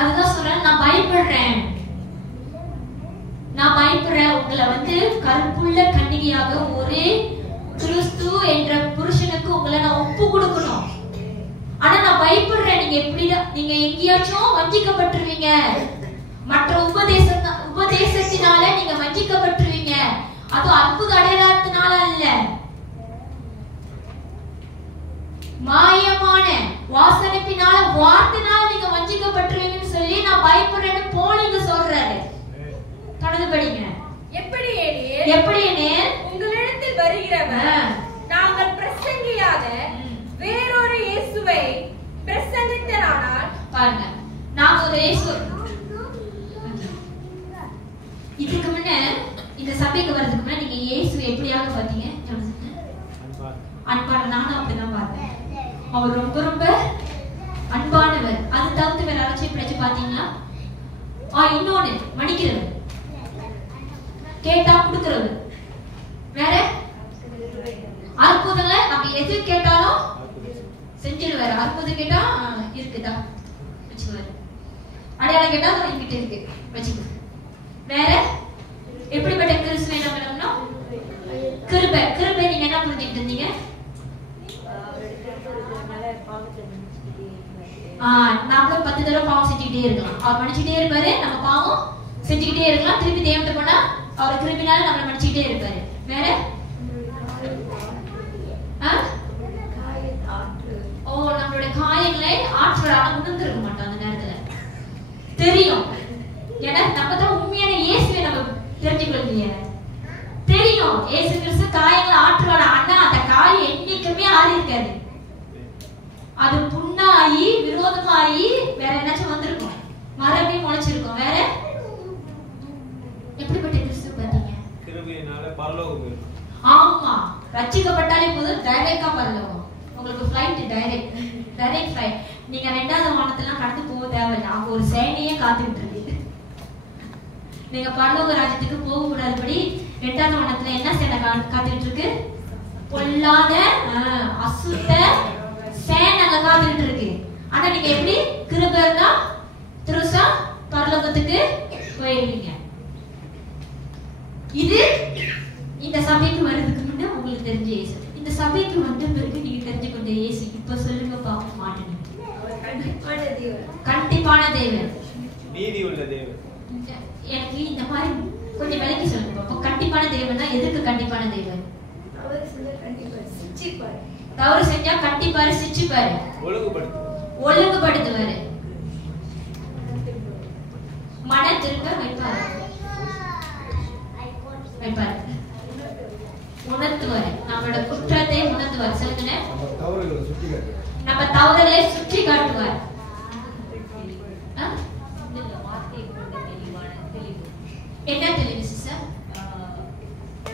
அதுதான் சொல்றேன், நான் பயப்படுறேன். உங்களை வந்து கற்புள்ள கன்னிகையாக ஒரே கிறிஸ்து என்ற புருஷனுக்கு உங்களை நான் ஒப்பு கொடுக்கணும். ஆனா நான் பயப்படுறேன், நீங்க எங்கேயாச்சும் வஞ்சிக்கப்பட்டுருவீங்க. மற்ற உபதேசத்தினால நீங்க வஞ்சிக்கப்பட்டுருவீங்க. அது அற்புத அடையாளத்தினால இல்ல, மாயமான வாசனைப்பினால, வார்த்தைனால நீங்க வஞ்சிக்கப்பட்டுருவீங்கன்னு சொல்லி நான் பயப்படுறேன்னு போலீங்க சொல்றாரு. தொடர்ந்து படிங்க. எப்படி எனில் உங்களிடத்தில் வருகிறவர் நாங்கள் பிரசங்கியாத வேறொரு இயேசுவை பிரசங்கித்தனானால், பாருங்க, நான் ஒரு இயேசு. இதுக்கு முன்ன இந்த சபைக்கு வரதுக்கு முன்ன நீங்க இயேசு எப்படியாக பாத்தீங்க? அவர் ரொம்ப ரொம்ப அன்பானவர். அது தவிர்த்து வேற யாராச்சும் பிடிச்சு பாத்தீங்களா? இன்னொன்னு மன்னிக்கிறவர், கேட்டா கொடுக்கிறவர். வேற அற்புதங்கள் நம்ம எது கேட்டாலும் செஞ்சிடுவாரு. அற்புதம் கேட்டா இருக்குதா வச்சுக்குவாரு. அடையாளம் கேட்டா என்கிட்ட இருக்கு வச்சுக்கு. வேற எப்படிப்பட்ட கிறிஸ்துவை நம்ம நம்பணும்? கிருபை. கிருபை நீங்க என்ன புரிஞ்சுக்கிட்டு இருந்தீங்க? நாமளும் 10 தடவை பாவம் செஞ்சுக்கிட்டே இருக்கலாம். அவர் மன்னிச்சுட்டே இருப்பாரு. நம்ம பாவம் செஞ்சுக்கிட்டே இருக்கலாம். திருப்பி தேவன்கிட்ட போனா அவர் கிருபினால நம்மளை மன்னிச்சுக்கிட்டே இருப்பாரு. வேற நம்மளுடைய காயங்களை ஆற்றலால உணர்ந்திருக்க மாட்டோம் அந்த நேரத்துல. தெரியும், ஏன்னா நம்ம தான் உண்மையான இயேசுவை நம்ம தெரிஞ்சுக்கொள்ள முடியாது. தெரியும் இயேசு கிறிஸ்து காயங்களை ஆற்றலால. ஆனா அந்த காயம் என்னைக்குமே ஆறி இருக்காது. அது புண்ணாயி விரோதமாயி வேற என்னாச்சும் வந்திருக்கும், மரபே முளைச்சிருக்கும். வேற எப்படிப்பட்ட கிறிஸ்து பாத்தீங்க? கிருபையினால பரலோகம். ஆமா, ரட்சிக்கப்பட்டாலே போதும், டைரக்டா பரலோகம். உங்களுக்கு ஃளைட் டைரக்ட் ஃளைட். நீங்க 2வது வானத்தெல்லாம் கடந்து போக தேவையில்லை. அங்க ஒரு சேனையே காத்துக்கிட்டு இருக்கு. நீங்க பரலோக ராஜ்யத்துக்கு போக கூடாதபடி 2வது வானத்துல என்ன சேனை காத்துக்கிட்டு இருக்கு? பொல்லாத அசுத்த சேனை அங்க காத்துக்கிட்டு இருக்கு. ஆனா நீங்க எப்படி கிருபை இருந்தா திருசா பரலோகத்துக்கு போயிருவீங்க. இது இந்த சபைக்கு வர்றதுக்கு முன்ன உங்களுக்கு தெரிஞ்ச இயேசு. இந்த சபைக்கு வந்த பிறகு நீங்க தெரிஞ்சுக்கொண்ட இயேசு. இப்ப சொல்லுங்க பாப்போம். மாட்டேன். கண்டிப்பான தேவன், நீதி உள்ள தேவன். எனக்கு இந்த மாதிரி கொஞ்சம் விலைக்கு சொல்லுங்க பாப்போம். கண்டிப்பான தேவன்னா எதுக்கு கண்டிப்பான தேவன்? தவறு செஞ்சா கண்டிப்பாரு, சிச்சிப்பாரு, ஒழுங்குபடுத்துவாரு, மன திரும்ப வைப்பாரு, உணர்த்துவாரு. நம்மளோட குற்றத்தை உணர்த்துவார். சொல்லுங்க, நம்ம தவறுகளை சுற்றி காட்டுவார். என்ன தெளிவு சிஸ்டர்?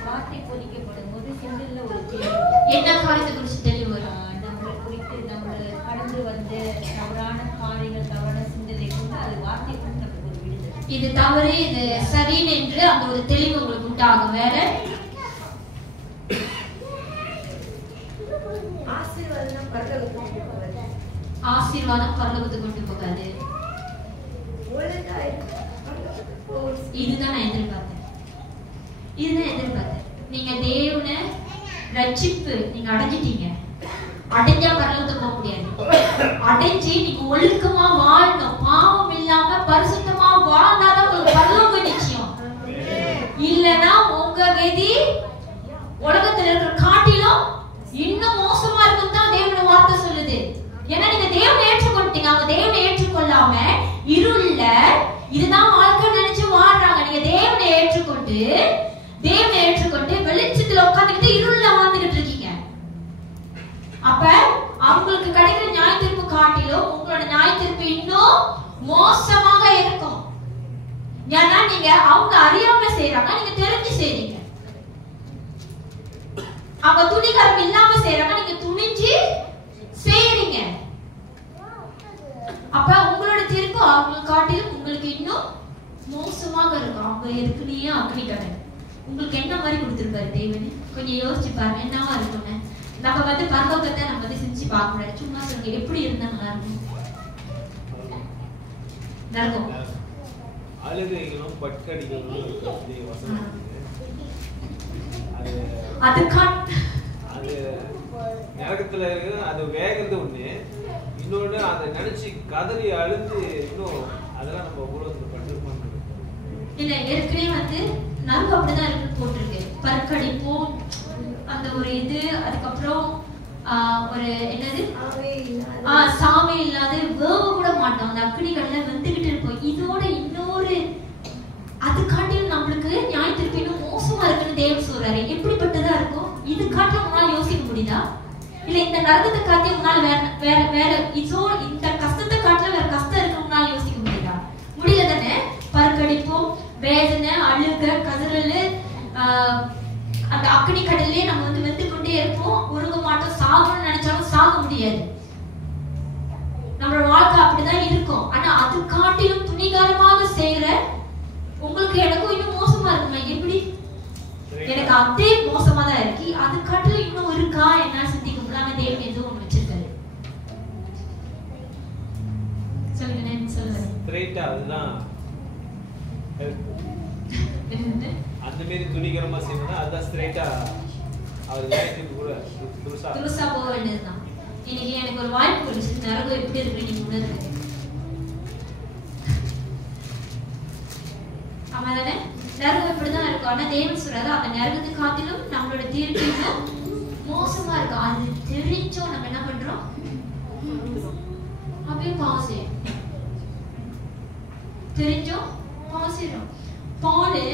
வார்த்தை போதிக்கப்படும் போது சிந்தல்ல ஒரு தெளிவு. என்ன காரியத்தை குறித்து தெளிவு வரும்? நம்மளை குறித்து நம்ம கடந்து வந்து தவறான காரியங்கள், தவறான சிந்தனை கொண்டு அது வார்த்தை கொண்டு நமக்கு ஒரு விடுதலை. இது தவறு, இது சரின்னு என்று அந்த ஒரு தெளிவு உங்களுக்கு உண்டாகும். வேற ஆசீர்வாதம் பரலோகத்துக்கு கொண்டு போகாது. இதுதான் நான் எதிர்பார்த்தேன். நீங்க தேவனை ரட்சிப்பு நீங்க அடைஞ்சிட்டீங்க. அடைஞ்சா பரலோகத்துக்கு போக முடியாது. அடைஞ்சு நீங்க ஒழுக்கமா வாழணும். பாவம் இல்லாம பரிசுத்தமா வாழ்ந்தாதான் உங்களுக்கு பரலோகம் நிச்சயம். இல்லனா உங்க கதி உலகத்துல இருக்கிற காட்டிலும் இன்னும் மோசமா இருக்கும் தான் தேவனுடைய வார்த்தை சொல்லுது. ஏன்னா நீங்க தேவனை ஏற்றுக்கொண்டீங்க. அவங்க தேவனை ஏற்றுக்கொள்ளாம இருள்ல இதுதான் வாழ்க்கை நினைச்சு வாழ்றாங்க. நீங்க தேவனை ஏற்றுக்கொண்டு வெளிச்சத்துல உட்கார்ந்துட்டு இருள்ல வாழ்ந்துகிட்டு இருக்கீங்க. அப்ப அவங்களுக்கு கிடைக்கிற நியாய தீர்ப்பு காட்டிலும் உங்களோட நியாய தீர்ப்பு இன்னும் மோசமாக இருக்கும். ஏன்னா நீங்க அவங்க அறியாம செய்யறாங்க, நீங்க தெரிஞ்சு செய்றீங்க. அவங்க துணிகரம் இல்லாம செய்யறாங்க, நீங்க துணிஞ்சு செய்யறீங்க. அப்ப உங்களோட தீர்ப்பு அவங்க காட்டிலும் உங்களுக்கு இன்னும் மோசமாக இருக்கும். அவங்க எதுக்குன்னே அக்னி கடை உங்களுக்கு என்ன மாதிரி கொடுத்திருப்பாரு தேவன்? கொஞ்சம் யோசிச்சு பாருங்க, என்னவா இருக்கும்னு. நம்ம வந்து பரலோகத்தை நம்ம வந்து செஞ்சு பார்க்க முடியாது. சும்மா சொல்லுங்க, எப்படி இருந்தா நல்லா இருக்கும்? நரகம், அழுகைகளும் பட்கடிகளும் அது நரகத்துல அது வேகிறது ஒண்ணு. இன்னொன்னு அதை நினைச்சு கதறி அழுது இன்னும் அதெல்லாம் நம்ம உலகத்துல பட்டிருப்போம். இல்ல ஏற்கனவே வந்து நரகம் அப்படிதான் இருக்கு போட்டிருக்கு. பற்கடிப்போம் அந்த ஒரு இது. அதுக்கப்புறம் ஒரு என்னது சாமி இல்லாத வேவ கூட மாட்டோம். அந்த அக்னிகள்ல வந்துகிட்டு இருப்போம். இதோட இன்னொரு அது காட்டிலும் நம்மளுக்கு நியாய தீர்ப்பு இன்னும் மோசமா இருக்குன்னு தேவன் சொல்றாரு. எப்படிப்பட்டதா இருக்கும்? இது காட்டி உங்களால யோசிக்க முடியுதா? இல்ல இந்த நரகத்தை காட்டி உங்களால வேற வேற இதோ இந்த கஷ்டத்தை காட்டில வேற கஷ்டம் இருக்கு உங்களால யோசிக்க முடியுதா? முடியல தானே? பற்கடிப்போம், வேதனை, அழுக, கதறல், அந்த அக்னி கடல்லே நம்ம வந்து வெந்து கொண்டே இருப்போம். உருக மாட்டோம். சாகணும்னு நினைச்சாலும் சாக முடியாது. நம்மளோட வாழ்க்கை அப்படிதான் இருக்கும். ஆனா அது காட்டிலும் துணிகரமாக செய்யற உங்களுக்கு எனக்கும் இன்னும் மோசமா இருக்குமா? எப்படி எனக்கு அதே மோசமா தான் இருக்கு, அது காட்டிலும் இன்னும் இருக்கா என்ன சிந்திக்கலாம். தேவன் எதுவும் ஒண்ணு வச்சிருக்காரு. சொல்லுங்க சொல்லுங்க. ஸ்ட்ரைட்டா அதுதான் அந்த மாதிரி துணிகரமா செய்யணும்னா அதுதான் ஸ்ட்ரைட்டா அவர் லைஃப்க்கு கூட துருசா போக வேண்டியதுதான். இன்னைக்கு எனக்கு ஒரு வாய்ப்பு கிடைச்சு நரகம் எப்படி இருக்கு நீங்க உணர்ந்து. ஆமா தானே? நரகம் இப்படிதான் இருக்கும். ஆனா தேவன் சொல்றாரு அந்த நரகத்தை காட்டிலும் நம்மளோட தீர்ப்பு மோசமா இருக்கும். அது தெரிஞ்சோம் நம்ம என்ன பண்றோம்? அப்படியே பாவம் செய்யும். தெரிஞ்சோம் பாவம் செய்யறோம். பாலு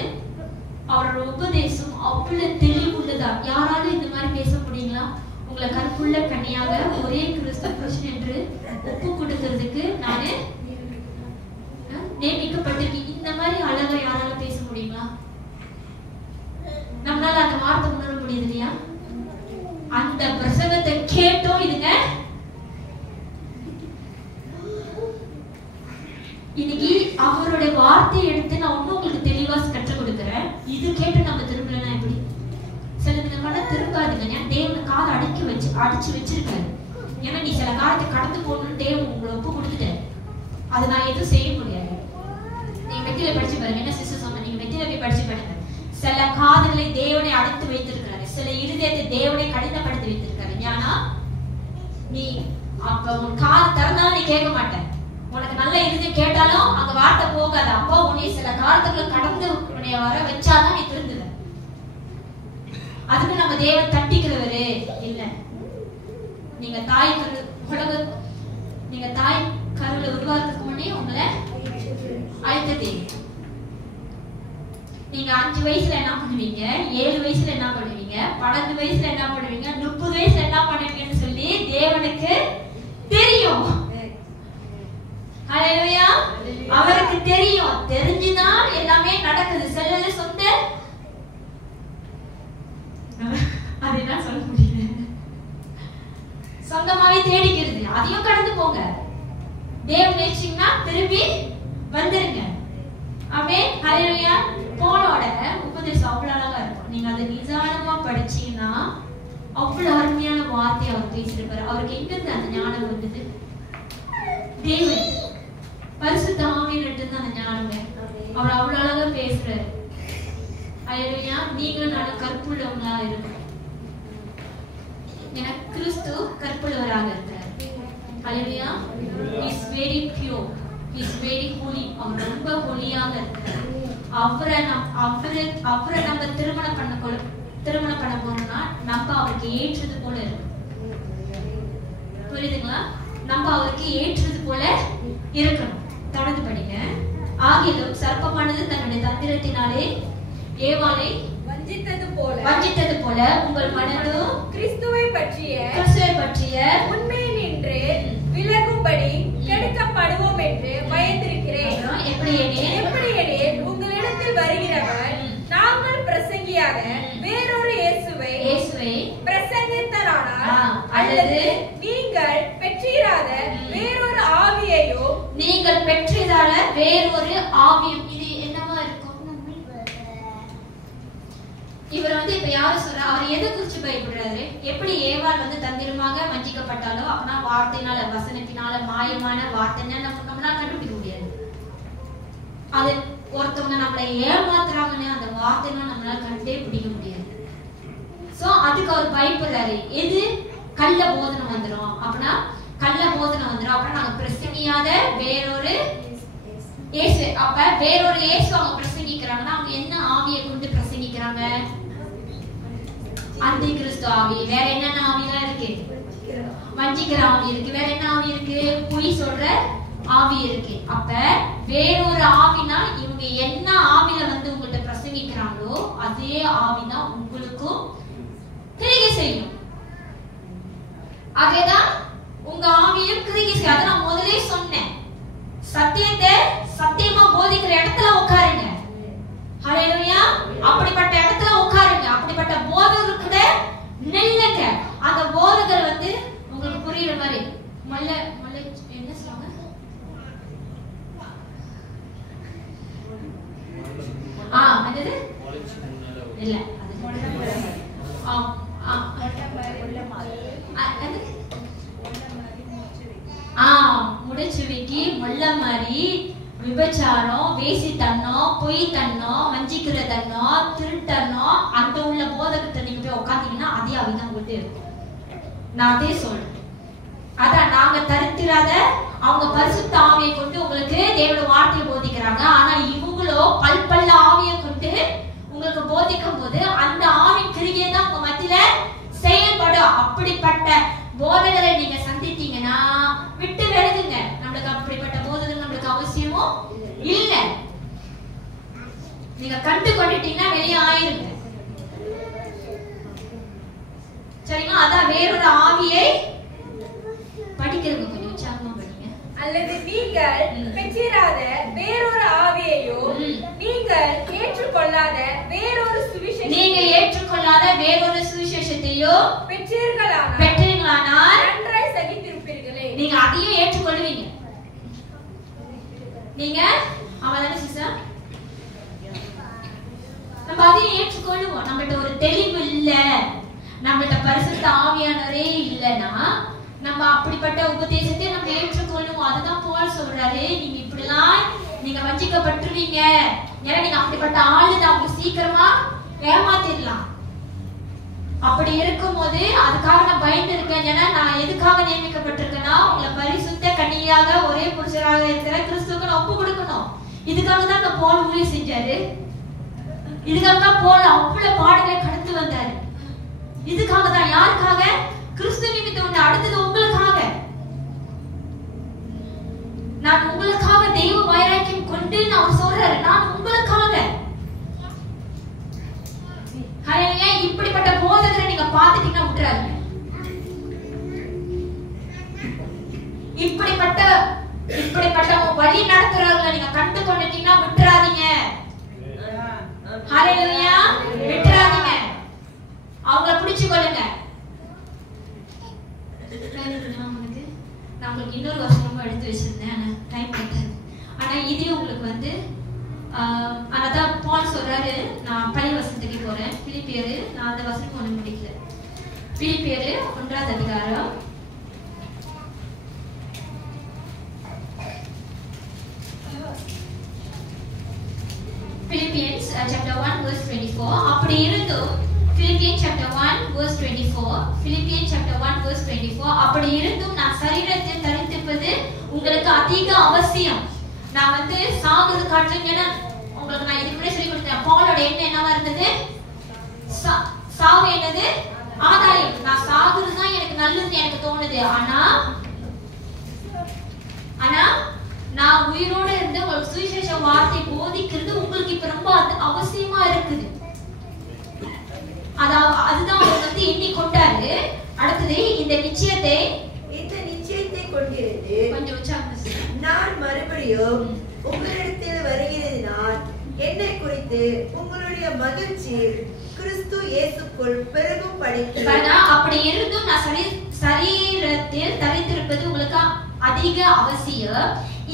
அவரோட உபதேசம் அவ்வளவு தெளிவுள்ளதா. யாராலும் இந்த மாதிரி பேச முடியுங்களா? உங்களை கற்புள்ள கன்னியாக ஒரே கிறிஸ்து புருஷன் என்று ஒப்பு கொடுக்கிறதுக்கு நானு நியமிக்கப்பட்டிருக்கேன். இந்த மாதிரி அழகா யாரால பேச முடியுங்களா? நம்மளால அந்த வார்த்தை உணர முடியுது இல்லையா? அந்த பிரசங்கத்தை கேட்டோம். இதுங்க இன்னைக்கு அவருடைய வார்த்தையை எடுத்து நான் இன்னும் உங்களுக்கு தெளிவா கற்றுக் கொடுக்குறேன். இது கேட்டு நம்ம திரும்பலன்னா எப்படி? சில விதமான திரும்பாதுங்க. ஏன் தேவனை காலை அடிச்சு வச்சிருக்காரு. ஏன்னா நீ சில காலத்தை கடந்து போகணும்னு தேவன் உங்களை ஒப்பு கொடுத்துட்டாரு. அது நான் எதுவும் செய்ய முடியாது. நீங்க மெத்தில படிச்சு பாருங்க. என்ன சிஸ்டர் சொன்ன, நீங்க மெத்தில போய் படிச்சு பாருங்க. சில காதுகளை தேவனை அடைத்து வைத்திருக்கிறாரு, சில இருதயத்தை தேவனை கடினப்படுத்தி வைத்திருக்காரு. ஏன்னா நீ அப்ப உன் காது திறந்தாலும் நீ கேட்க மாட்டேன். உனக்கு நல்ல இருதயம் கேட்டாலும் அங்க வார்த்தை போகாது. அப்போ உன்னை சில காலத்துக்குள்ள கடந்து உன்னை வர வச்சாதான் நீ திருந்துவ. அதுக்கு நம்ம தேவன் தட்டிக்கிறவரு இல்ல. நீங்க தாய் கருல உருவாக்குறதுக்கு முன்னே உங்களை அழைத்தீங்க. நீங்க 5 வயசுல என்ன பண்ணுவீங்க, 7 வயசுல என்ன பண்ணுவீங்க, 12 வயசுல என்ன பண்ணுவீங்க, 30 வயசுல என்ன பண்ணுவீங்கன்னு சொல்லி தேவனுக்கு தெரியும். ஹல்லேலூயா. அவருக்கு தெரியும். தெரிஞ்சுதான் எல்லாமே நடக்குது. சிலது சொந்த அது என்ன சொல்ல முடியல, சொந்தமாவே தேடிக்கிறது. அதையும் கடந்து போங்க. தேவன் நினைச்சீங்கன்னா திரும்பி வந்துருங்க. அப்படியே ஹல்லேலூயா. போனோட உபதேசம் அவ்வளவு அழகா இருக்கும். நீங்க அதை நிதானமா படிச்சீங்கன்னா அவ்வளவு அருமையான வார்த்தையை அவர் பேசியிருப்பாரு. அவருக்கு எங்க இருந்து அந்த ஞானம் வந்தது? தேவன் பரிசுத்த ஆவியிலிருந்து தான் அந்த ஞானமே. அவர் அவ்வளவு அழகா பேசுறாரு. ஹல்லேலூயா. நீங்களும் நானும் கற்புள்ளவங்களா இருக்கணும். ஏன்னா கிறிஸ்து கற்புள்ளவராக இருக்கிறார். ஹல்லேலூயா. He is very pure. He is very holy. அவர் ரொம்ப ஹோலியாக இருக்கிறார். அவரை நம்ம திருமணம் பண்ண போறோம்னா நம்ம அவருக்கு ஏற்றது போல இருக்கும். புரியுதுங்களா? நம்ம அவருக்கு ஏற்றது போல இருக்கணும். தொடர்ந்து படிங்க. ஆகிலும் சர்ப்பமானது தன்னுடைய தந்திரத்தினாலே ஏவாளை வஞ்சித்தது போல உங்கள் மனதும் கிறிஸ்துவை பற்றிய உண்மையை நின்று விலகும்படி கெடுக்கப்படுவோம் என்று பயந்திருக்கிறேன். எப்படியெனில் உங்களிடத்தில் வருகிறவர் நாங்கள் பிரசங்கியாத வேறொரு இயேசுவை பிரசங்கித்தரானால், அல்லது நீங்கள் பெற்றிராத வேறொரு ஆவியையோ இது என்னவா இருக்கும்? இவர் இப்ப யாரு சொல்ற, அவர் எதை குறிச்சு பயப்படுறாரு? எப்படி ஏவாள் தந்திரமாக வஞ்சிக்கப்பட்டாலோ அப்படின்னா வார்த்தையினால, வசனத்தினால, மாயமான வார்த்தைனால நம்மளால கண்டுபிடிக்க முடியாது. அது ஒருத்தவங்க நம்மளை ஏமாத்துறாங்கன்னு அந்த வார்த்தைனால நம்மளால கண்டே பிடிக்க முடியாது. சோ அதுக்கு அவர் பயப்படுறாரு. எது? கள்ள போதனை வந்துடும். அப்படின்னா நாங்க பிரசங்கியாத வேறொரு இயேசு. அப்ப வேறொரு இயேசு அவங்க பிரசங்கிக்கிறாங்கன்னா அவங்க என்ன ஆவியை கொண்டு பிரசங்கிக்கிறாங்க? அந்தி கிறிஸ்து ஆவி. வேற என்னென்ன ஆவிலாம் இருக்கு? வஞ்சிக்கிற ஆவி இருக்கு. வேற என்ன ஆவி இருக்கு? பொய் சொல்ற ஆவி இருக்கு. அப்ப வேறொரு ஆவினா இவங்க என்ன ஆவில உங்கள்கிட்ட பிரசங்கிக்கிறாங்களோ அதே ஆவிதான் உங்களுக்கும் கிரியை செய்யும். அதேதான் உங்க ஆவியும் கிரியை செய்யும். அதை நான் முதலே சொன்னேன். சத்தியத்தை சத்தியமா போதிக்கிற இடத்துல உட்காருங்க. ஹல்லேலூயா. அப்படிப்பட்ட இடத்துல உட்காருங்க. அப்படிப்பட்ட போதகர் கூட நில்லுங்க. அந்த போதகர் உங்களுக்கு புரியுற மாதிரி என்ன முடிச்சுவிக்கி முள்ள மாதிரி விபச்சாரம், வேசித்தனம், பொய் தன்னம், வஞ்சிக்கிற தன்னம், திருட்டன்னம், அந்த உள்ள போதகத்தை நீங்க போய் உட்காந்தீங்கன்னா அதே அவிதான் உங்கள்கிட்ட இருக்கும். நான் அதே சொல்றேன். அதான் நாங்க தரித்திராத அவங்க பரிசுத்த ஆவியை கொண்டு உங்களுக்கு தேவனுடைய வார்த்தையை போதிக்கிறாங்க. ஆனா இவங்களோ பல்பல்ல ஆவியை கொண்டு உங்களுக்கு போதிக்கும் போது அந்த ஆவி கிரியை தான் உங்க மத்தியில செயல்படும். அப்படிப்பட்ட போதகரை நீங்க சந்தித்தீங்கன்னா விட்டு விலகுங்க. நம்மளுக்கு அப்படிப்பட்ட போதகர் நம்மளுக்கு அவசியமும் இல்ல. நீங்க கண்டு கொண்டுட்டீங்கன்னா வெளியே ஆயிருங்க. சரிங்களா? அதான் வேறொரு ஆவியை படிக்கிறவங்க கொஞ்சம் உற்சாகமா படிங்க. அல்லது நீங்கள் பெற்றிராத வேறொரு ஆவியையோ நீங்கள் ஏற்றுக்கொள்ளாத வேறொரு சுவிசேஷம் நீங்க ஏற்றுக்கொள்ளாத வேறொரு சுவிசேஷத்தையோ பெற்றீர்களானால் நன்றாய் சகித்திருப்பீர்களே. நீங்க அதையும் ஏற்றுக்கொள்வீங்க. நீங்க அவதானே சிஸ்டர், நம்ம அதையும் ஏற்றுக்கொள்வோம். நம்மகிட்ட ஒரு தெளிவு இல்ல, நம்மகிட்ட பரிசுத்த ஆவியானவரே இல்லைன்னா நம்ம அப்படிப்பட்ட உபதேசத்தை நம்ம ஏற்றுக்கொள்ளுவோம். அதுதான் போல் சொல்றாரு, நீங்க இப்படிலாம் நீங்க வஞ்சிக்கப்பட்டுருவீங்க. ஏன்னா நீங்க அப்படிப்பட்ட ஆளுதான், அவங்க சீக்கிரமா ஏமாத்திடலாம். அப்படி இருக்கும்போது அதுக்காக நான் பயந்து இருக்கேன். ஏன்னா நான் எதுக்காக நியமிக்கப்பட்டிருக்கேன்னா உங்களை பரிசுத்த கன்னியாக ஒரே புருஷராக இருக்கிற கிறிஸ்துவுக்கு ஒப்பு கொடுக்கணும். இதுக்காக தான் அந்த போல் ஊழியம் செஞ்சாரு. இதுக்காக தான் போல் அவ்வளவு பாடுகளை கடந்து வந்தாரு. இதுக்காக தான். யாருக்காக? கிறிஸ்து நிமித்தம் உண்டு. அடுத்தது உங்களுக்காக. நான் உங்களுக்காக தெய்வ வைராக்கியம் கொண்டு நான் சொல்றாரு, நான் உங்களுக்காக. ஹல்லேலூயா. இப்படிப்பட்ட போதகரை நீங்க பாத்துட்டீங்கன்னா விட்டுறாதீங்க. இப்படிப்பட்ட வழி நடத்துறவங்களை நீங்க கண்டு கொண்டுட்டீங்கன்னா விட்டுறாதீங்க. ஹல்லேலூயா. விட்டுறாதீங்க. அவங்களை பிடிச்சு கொள்ளுங்க. நான் உங்களுக்கு இன்னொரு வசனமும் எடுத்து வச்சிருந்தேன், டைம் கிடையாது. ஆனா இதுல உங்களுக்கு அதான் பால் சொல்றாரு. நான் பழைய வசனத்துக்கு போறேன். பிலிப்பியர், நான் அந்த வசனம் ஒண்ணு முடிக்கல. பிலிப்பியர் 1ஆவது அதிகாரம் Philippians chapter 1 verse 24. அப்படி இருந்தும் Philippians chapter 1 verse 24. Philippians chapter 1 verse 24. அப்படி இருந்தும் நான் சரீரத்தை தரித்திருப்பது உங்களுக்கு அதிக அவசியம். நான் சாகுது காட்டுறீங்கன்னா உங்களுக்கு நான் இதுக்கு முன்னாடி சொல்லி கொடுத்தேன். பாலோட எண்ணம் என்னவா இருந்தது? சாவு என்னது? ஆதாயம். நான் சாகுறது தான் எனக்கு நல்லதுன்னு எனக்கு தோணுது. ஆனா நான் உயிரோட இருந்து உங்களுக்கு சுவிசேஷ வார்த்தை போதிக்கிறது உங்களுக்கு இப்ப ரொம்ப அவசியமா இருக்குது. அதுதான் அவர் எண்ணிக்கொண்டாரு. அடுத்தது இந்த நிச்சயத்தை கொண்டிருந்து கொஞ்சம் உற்சாகம். நான் மறுபடியும் உங்களிடத்தில் வருகிறதினால் என்னை குறித்து உங்களுடைய மகிழ்ச்சி கிறிஸ்து இயேசுக்குள் பெருகும் படிக்கு. அப்படி இருந்தும் நான் சரீரத்தில் தரித்திருப்பது உங்களுக்கு அதிக அவசியம்.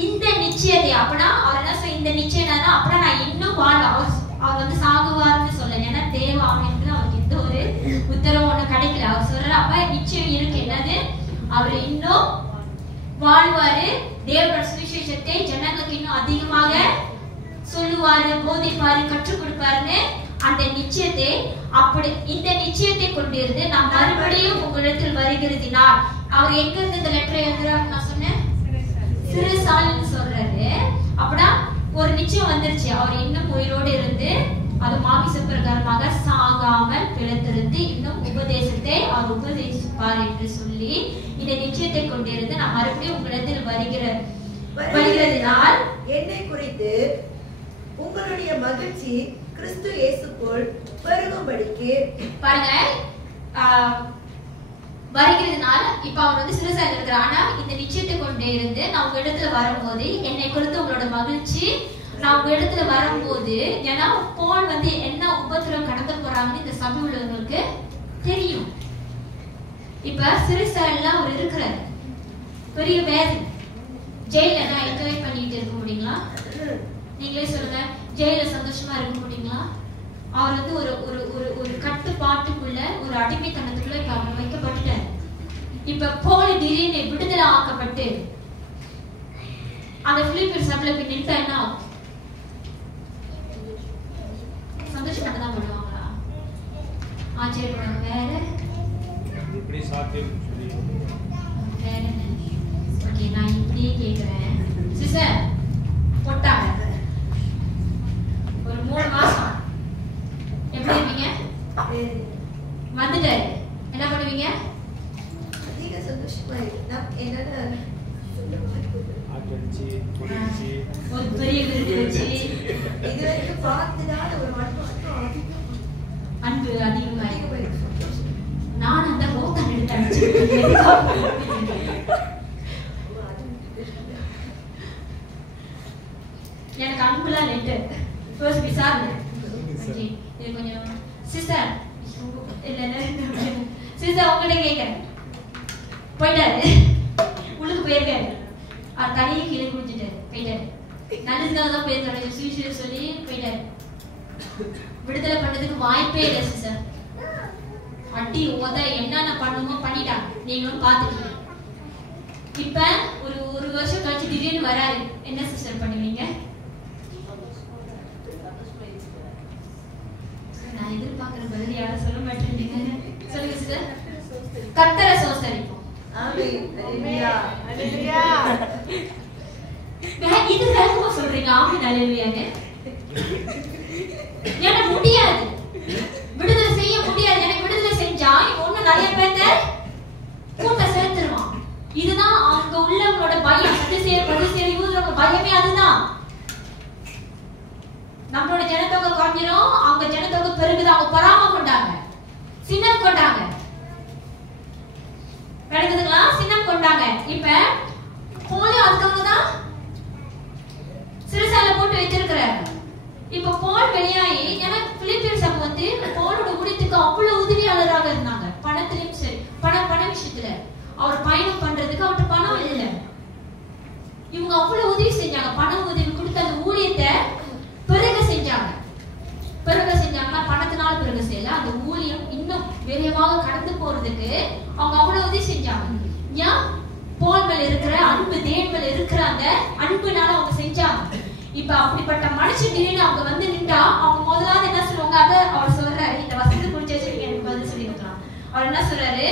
இந்த நிச்சயத்தை அப்படின்னா அவர் என்ன சொல்ல, இந்த நிச்சயம் அப்படின்னா நான் இன்னும் அவர் சாகுவார்னு சொல்ல. ஏன்னா தேவ ஆவிக்கு அவருக்கு எந்த ஒரு உத்தரவு ஒண்ணு கிடைக்கல. அவர் சொல்ற அப்ப நிச்சயம் இருக்கு. என்னது? அவர் இன்னும் வாழ்வாரு. தேவனோட சுவிசேஷத்தை ஜனங்களுக்கு இன்னும் அதிகமாக சொல்லுவாரு, போதிப்பாரு, கற்றுக் கொடுப்பாருன்னு அந்த நிச்சயத்தை இந்த நிச்சயத்தை கொண்டிருந்து நான் மறுபடியும் உங்களிடத்தில் வருகிறதினால். அவர் எங்க இருந்து இந்த லெட்டரை எழுதுறாரு நான் சொன்னேன்? சிறுசால்னு சொல்றாரு. அப்படின்னா ஒரு நிச்சயம் வந்துருச்சு. அவர் இன்னும் உயிரோடு இருந்து அது மாமிச பிரகாரமாக சாகாமல் பிழைத்திருந்து இன்னும் உபதேசத்தை அவர் உபதேசிப்பார் என்று சொல்லி இந்த நிச்சயத்தை கொண்டிருந்து நான் மறுபடியும் உங்களிடத்தில் வருகிறதினால் என்னை குறித்து உங்களுடைய மகிழ்ச்சி கிறிஸ்து இயேசுக்குள் பெருகும்படிக்கு. பாருங்க, வருகிறதுனால இப்ப அவர் சிறுசாக இருக்கிறார். ஆனா இந்த நிச்சயத்தை கொண்டே இருந்து நான் உங்க இடத்துல வரும்போது என்னை குறித்து உங்களோட மகிழ்ச்சி நான் உங்க இடத்துல வரும்போது, ஏன்னா போல் என்ன உபத்திரம் கடந்து போறாங்கன்னு இந்த சபை உள்ளவங்களுக்கு தெரியும். இப்ப சிறுசால அவர் இருக்கிறார், பெரிய வேதனை. ஜெயில நான் என்ஜாய் பண்ணிட்டு இருக்க முடியுங்களா? நீங்களே சொல்லுங்க, ஜெயில சந்தோஷமா இருக்க முடியுங்களா? அவர் ஒரு ஒரு ஒரு கட்டுப்பாட்டுக்குள்ள ஒரு ஒரு அடிமைத்தனத்துக்குள்ள இப்ப அவர் வைக்கப்பட்டுட்டார். இப்ப போல் திடீர்னு விடுதலை ஆக்கப்பட்டு அந்த பிலிப்பியர் சபையில போய் நின்றா என்ன ஆகும்? சந்தோஷப்பட்டு தான் பண்ணுவாங்களா? ஆச்சரியப்படுவாங்க. வேற இப்படி சாத்தியம் சொல்லி வேற என்ன? ஓகே, நான் இப்படியே கேக்குறேன். சிஸ்டர் போட்டாங்க ஒரு 3 மாசம் எப்படி இருப்பீங்க? வந்துட்டு என்ன பண்ணுவீங்க? அதிக சந்தோஷமா நான் என்னால ஆட்டடிச்சு பொடிச்சு ஒரு பெரிய விருது வச்சு இது வரைக்கும் பார்த்ததால ஒரு அன்பு அதிகமாயிருக்கு. அதிகமாயிருக்கு. சந்தோஷம். நான் அந்த ரோத்தன் எடுத்து அடிச்சு எனக்கு அன்புலாம் ரெண்டு ஃபர்ஸ்ட் விசாரணை. ஓகே, இது கொஞ்சம் சிஸ்டர் இல்ல சிஸ்டர் உங்ககிட்ட கேட்கறேன். போயிட்டாரு உள்ளுக்கு போயிருக்காரு. அவர் தலையை கீழே குடிச்சிட்டாரு போயிட்டாரு. நல்லதுக்காக தான் போயிருக்காரு. சுவிசேஷம் சொல்லி போயிட்டாரு. விடுதலை பண்ணதுக்கு வாய்ப்பே இல்லை சிஸ்டர். அடி உத என்னென்ன பண்ணணுமோ பண்ணிட்டாங்க. நீங்களும் பார்த்துட்டீங்க. இப்ப ஒரு வருஷம் கழிச்சு திடீர்னு வராரு. என்ன சிஸ்டர் பண்ணுவீங்க? நான் எதிர்பார்க்கிற பதில் யாரும் சொல்ல மாட்டேங்க. சொல்லுங்க சிஸ்டர். கர்த்தரை சோஸ்தரிப்போம். ஆமென். ஹalleluya. ஹalleluya. இது வேகமா சொல்றீங்க. ஆமென் ஹalleluyaன்னு. எனக்கு முடியாது. விடுதலை செய்ய முடியாது. எனக்கு விடுதலை செஞ்சா இன்னும் நிறைய பேர்த்த கூட்ட சேர்த்துருவான். இதுதான் அங்க உள்ளவங்களோட பயம். பரிசேயர் யூதரோட பயமே அதுதான். நம்மளோட ஜனத்தொகை குறைஞ்சிரும், அவங்க ஜனத்தொகை பெருகுது. அவங்க பொறாம கொண்டாங்க, சின்னம் கொண்டாங்க. கிடைக்குதுங்களா? சின்னம் கொண்டாங்க. இப்ப போலும் அதுக்கவங்க தான் சிறுசால போட்டு வச்சிருக்கிறாங்க. இப்ப போல் வெளியாகி, ஏன்னா பிலிப்பியர் சபை வந்து போலோட ஊழியத்துக்கு அவ்வளவு உதவியாளராக இருந்தாங்க. பணத்திலையும் சரி, பண விஷயத்துல அவர் பயணம் பண்றதுக்கு அவர்கிட்ட பணம் இல்லை. இவங்க அவ்வளவு உதவி செஞ்சாங்க. பண உதவி கொடுத்து அந்த ஊழியத்தை பிறகு செஞ்சாங்க. பணத்தினால பிறகு செய்யல. அந்த ஊழியம் இன்னும் விரைவாக கடந்து போறதுக்கு அவங்க அவ்வளவு உதவி செஞ்சாங்க. ஏன்? போல் மேல இருக்கிற அன்பு, தேவன் மேல இருக்கிற அந்த அன்புனால அவங்க செஞ்சாங்க. இப்ப அப்படிப்பட்ட மனுஷன் திடீர்னு அவங்க வந்து நின்றா அவங்க முதலாவது என்ன சொல்லுவாங்க? அத அவர் சொல்றாரு. இந்த வசனத்தை குறிச்சு நீங்க எனக்கு பதில் சொல்லிருக்கலாம். அவர் என்ன சொல்றாரு?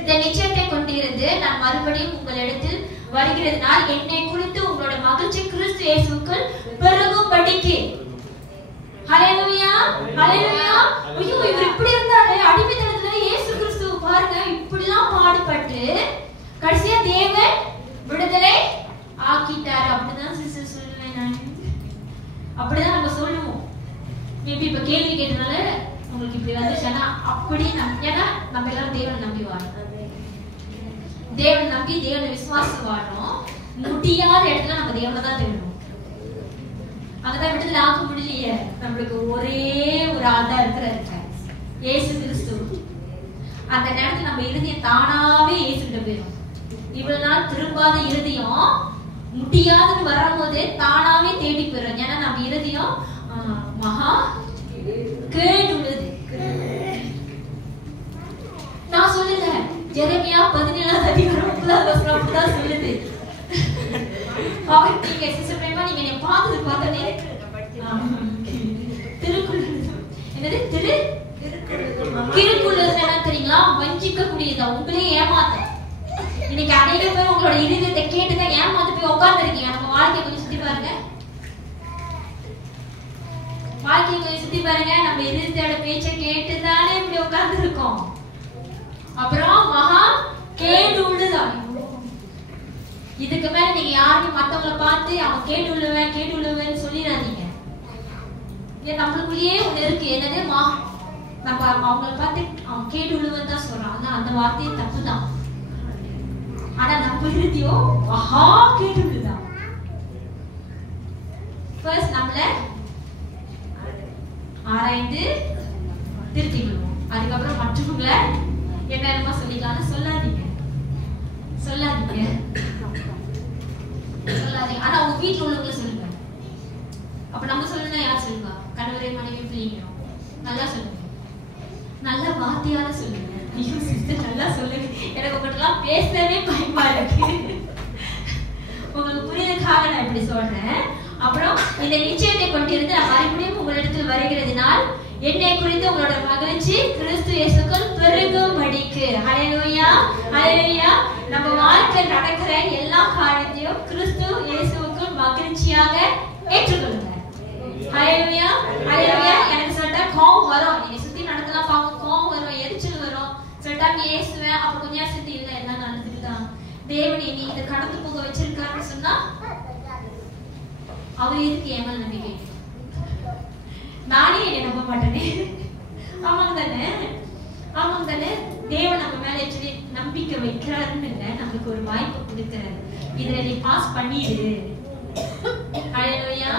இந்த நிச்சயத்தை கொண்டிருந்து நான் மறுபடியும் உங்களிடத்தில் வருகிறதுனால் என்னை குறித்து உங்களோட மகிழ்ச்சி கிறிஸ்து இயேசுவுக்குள் பெருகும்படிக்கு. ஹல்லேலூயா, ஹல்லேலூயா. ஐயோ, இவர் இப்படி இருந்தாரு அடிமைத்தனத்துல. இயேசு கிறிஸ்து பாருங்க இப்படிலாம் பாடுபட்டு கடைசியா தேவன் விடுதலை ஆக்கிட்டாரு. அப்படிதான் சிஸ்டர் சொல்லுவேன் நான். அப்படிதான் நம்ம சொல்லுவோம். மேபி இப்ப கேள்வி கேட்டனால உங்களுக்கு இப்படி வந்துச்சுன்னா அப்படி ஏன்னா நம்ம எல்லாரும் தேவனை நம்பி வாழணும். தேவனை நம்பி தேவனை விசுவாசம் வாழணும். முடியாத இடத்துல நம்ம தேவனை தான் தேடணும். அங்கதான் விடுதலை ஆக்க முடியலையே. நம்மளுக்கு ஒரே ஒரு ஆள் தான் இருக்கிறாரு, இயேசு கிறிஸ்து. அந்த நேரத்துல நம்ம இருதயம் தானாவே இயேசுகிட்ட போயிடும். இவ்வளவு நாள் திரும்பாத இருதயம் முடியாதுன்னு வரும்போது தானாவே தேடி போயிடும். ஏன்னா நம்ம இருதயம் மகா கேடுள்ளது. நான் சொல்லல, எரேமியா 17ஆம் அதிகாரம் 30ஆம் வசனம் அப்படிதான் சொல்லுது. நீங்க சிஸ்டர் பிரேமா நீங்க என்ன பார்த்தனே திருக்குறள் என்னது திருக்குறள் என்ன தெரியுங்களா? வஞ்சிக்க கூடியதா, உங்களே ஏமாத்த. இன்னைக்கு அநேக பேர் உங்களோட இருதயத்தை கேட்டுதான் ஏமாத்து போய் உட்கார்ந்து இருக்கீங்க. நம்ம வாழ்க்கையை கொஞ்சம் சுத்தி பாருங்க. வாழ்க்கையை கொஞ்சம் சுத்தி பாருங்க. நம்ம இருதயத்தோட பேச்சை கேட்டுதானே இப்படி உட்கார்ந்து இருக்கோம். அப்புறம் மகா கேடு உள்ளதான். இதுக்கு மேல நீங்க யாரையும் மத்தவங்களை பார்த்து அவன் கேடு உள்ளவன்னு சொல்லிடாதீங்க. நம்மளுக்குள்ளேயே ஒண்ணு இருக்கு. என்னது? நம்ம அவங்களை பார்த்து அவன் கேடு உள்ளவன் தான் சொல்றான். ஆனா அந்த வார்த்தையே தப்புதான். ஆனா நம்ம இருதியும் மகா கேடு உள்ளதான். ஃபர்ஸ்ட் நம்மள ஆராய்ந்து திருத்திக் கொள்வோம். அதுக்கப்புறம் மற்றவங்களை என்னமா சொல்லிக்கலாம்னு சொல்லாதீங்க. ஆனா உங்க வீட்டுல உள்ளவங்களை சொல்லுங்க. அப்ப நம்ம சொல்லணும்னா யார் சொல்லுவா? கணவரே மனைவி பிள்ளைங்க நல்லா சொல்லுங்க. நல்ல வார்த்தையால சொல்லுங்க. ஐயோ சிஸ்டர் நல்லா சொல்லுங்க, எனக்கு உங்கள்கிட்டலாம் பேசவே பயமா இருக்கு. உங்களுக்கு புரியுதுக்காக நான் இப்படி சொல்றேன். அப்புறம் இந்த நிச்சயத்தை கொண்டிருந்து நான் மறுபடியும் உங்களிடத்தில் வருகிறதுனால் என்னை குறித்து உங்களோட மகிழ்ச்சி கிறிஸ்து இயேசுக்குள் பெருகும்படிக்கு. ஹல்லேலூயா, ஹல்லேலூயா. நம்ம வாழ்க்கை நடக்கிற எல்லா காரியத்தையும் கிறிஸ்து இயேசுவுக்குள் மகிழ்ச்சியாக ஏற்றுக்கொள்ளுங்க. ஹல்லேலூயா, ஹல்லேலூயா. எனக்கு சொல்லிட்டா கோவம் வரும், நீங்க சுத்தி நடக்கலாம் பார்க்க கோவம் வரும், எரிச்சல் வரும். சொல்லிட்டா ஏசுவேன், அப்ப கொஞ்ச நேரம் சுத்தி இல்லை எல்லாம் நடந்துட்டுதான் தேவன் நீ இதை கடந்து போக வச்சிருக்காருன்னு சொன்னா அவர் எதுக்கு ஏமல் நம்பிக்கை? நானே என்னை நம்ப மாட்டேனே. ஆமாங்க தானே, ஆமாங்க தானே. தேவன் நம்ம மேல சொல்லி நம்பிக்கை வைக்கிறாருன்னு இல்லை, நம்மளுக்கு ஒரு வாய்ப்பு கொடுக்கிறாரு. இதுல நீ பாஸ் பண்ணிடு. ஹல்லேலூயா.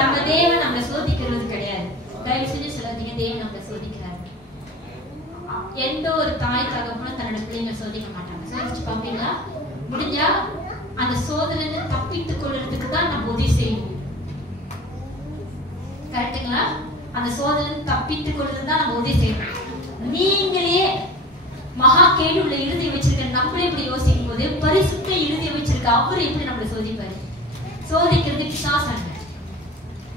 நம்ம தேவன் நம்மளை சோதிக்கிறது கிடையாது. தயவு செஞ்சு சொல்லாதீங்க தேவன் நம்மளை சோதிக்கிறாரு. எந்த ஒரு தாய் தகப்பனும் தன்னோட பிள்ளைங்களை சோதிக்க மாட்டாங்க. சோதிச்சு பார்ப்பீங்களா? முடிஞ்சா அந்த சோதனை தப்பித்துக் கொள்றதுக்கு தான் நம்ம உதவி செய்யணும். கரெக்டுங்களா? அந்த சோதனை தப்பித்துக் கொள்றது தான் நம்ம உதவி செய்யணும். நீங்களே மகா கேடு உள்ள இறுதியை வச்சிருக்க நம்மளே இப்படி யோசிக்கும் போது பரிசுத்த இறுதியை வச்சிருக்க அவரு எப்படி நம்மளை சோதிப்பாரு? சோதிக்கிறது பிசாசாங்க.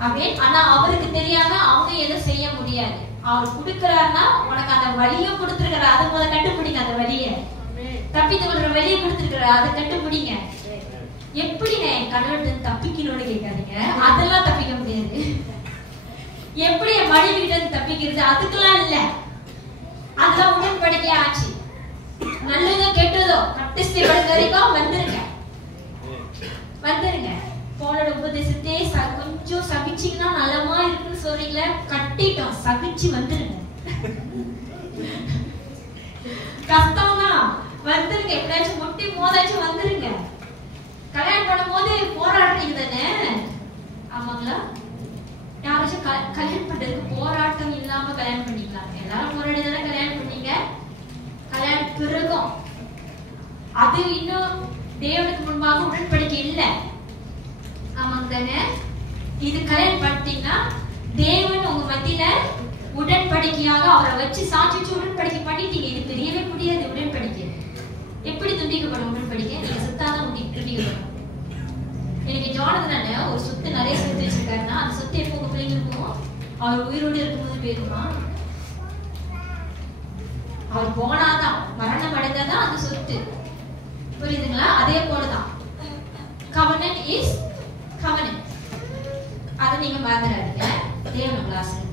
அப்படியே ஆனா அவருக்கு தெரியாம அவங்க எதுவும் செய்ய முடியாது. அவர் கொடுக்கிறாருன்னா உனக்கு அந்த வழியும் கொடுத்துருக்காரு, அதை முதல்ல கண்டுபிடிங்க. அந்த வழியை தப்பித்து கொள்ற வழியை கொடுத்துருக்காரு, அதை கண்டுபிடிங்க. எப்படி நான் கடவுள்கிட்ட தப்பிக்கணும்னு கேட்காதீங்க, அதெல்லாம் தப்பிக்க முடியாது. எப்படி என் மனைவி கிட்ட தப்பிக்கிறது? அதுக்கெல்லாம் இல்ல, அதெல்லாம் உடன்படிக்கை ஆச்சு. நல்லதோ கெட்டதோ கட்டஸ்தி வரைக்கும் வந்துருங்க, வந்துருங்க. போனோட உபதேசத்தை கொஞ்சம் சகிச்சிங்கன்னா நலமா இருக்குன்னு சொல்றீங்களா? கட்டிட்டோம், சகிச்சு வந்துருங்க. கஷ்டம் தான், வந்துருங்க. எப்படியாச்சும் முட்டி மோதாச்சும் வந்துருங்க. கல்யாணம் பண்ணும் போது போராடுறீங்க தானே? ஆமாங்களா? யாராச்சும் கல்யாணம் பண்றதுக்கு போராட்டம் இல்லாம கல்யாணம் பண்ணிக்கலாம்? எல்லாரும் போராடி தானே கல்யாணம் பண்ணீங்க. கல்யாணம் பிறகும் அது இன்னும் தேவனுக்கு முன்பாக உடன்படிக்கை இல்லை. ஆமாங்க தானே? இது கல்யாணம் பண்ணிட்டீங்கன்னா தேவன் உங்க மத்தியில உடன்படிக்கையாக அவரை வச்சு சாட்சி வச்சு உடன்படிக்கை பண்ணிட்டீங்க. இது தெரியவே முடியாது. உடன்படிக்கை எப்படி துண்டிக்கப்படும்? உடன்படிக்கை நீங்க சுத்தாதான் துண்டிக்கப்படும். எனக்கு ஜோனதனால ஒரு சொத்து நிறைய சொத்து வச்சிருக்காருன்னா அந்த சொத்து எப்போ உங்க பிள்ளைங்களுக்கும் அவர் உயிரோடு இருக்கும்போது போயிருமா? அவர் போனாதான், மரணம் அடைந்தாதான் அந்த சொத்து. புரியுதுங்களா? அதே போலதான் covenant is covenant. அதை நீங்க மறந்துடாதீங்க. தேவன் உங்களை ஆசீர்வதிப்பார்.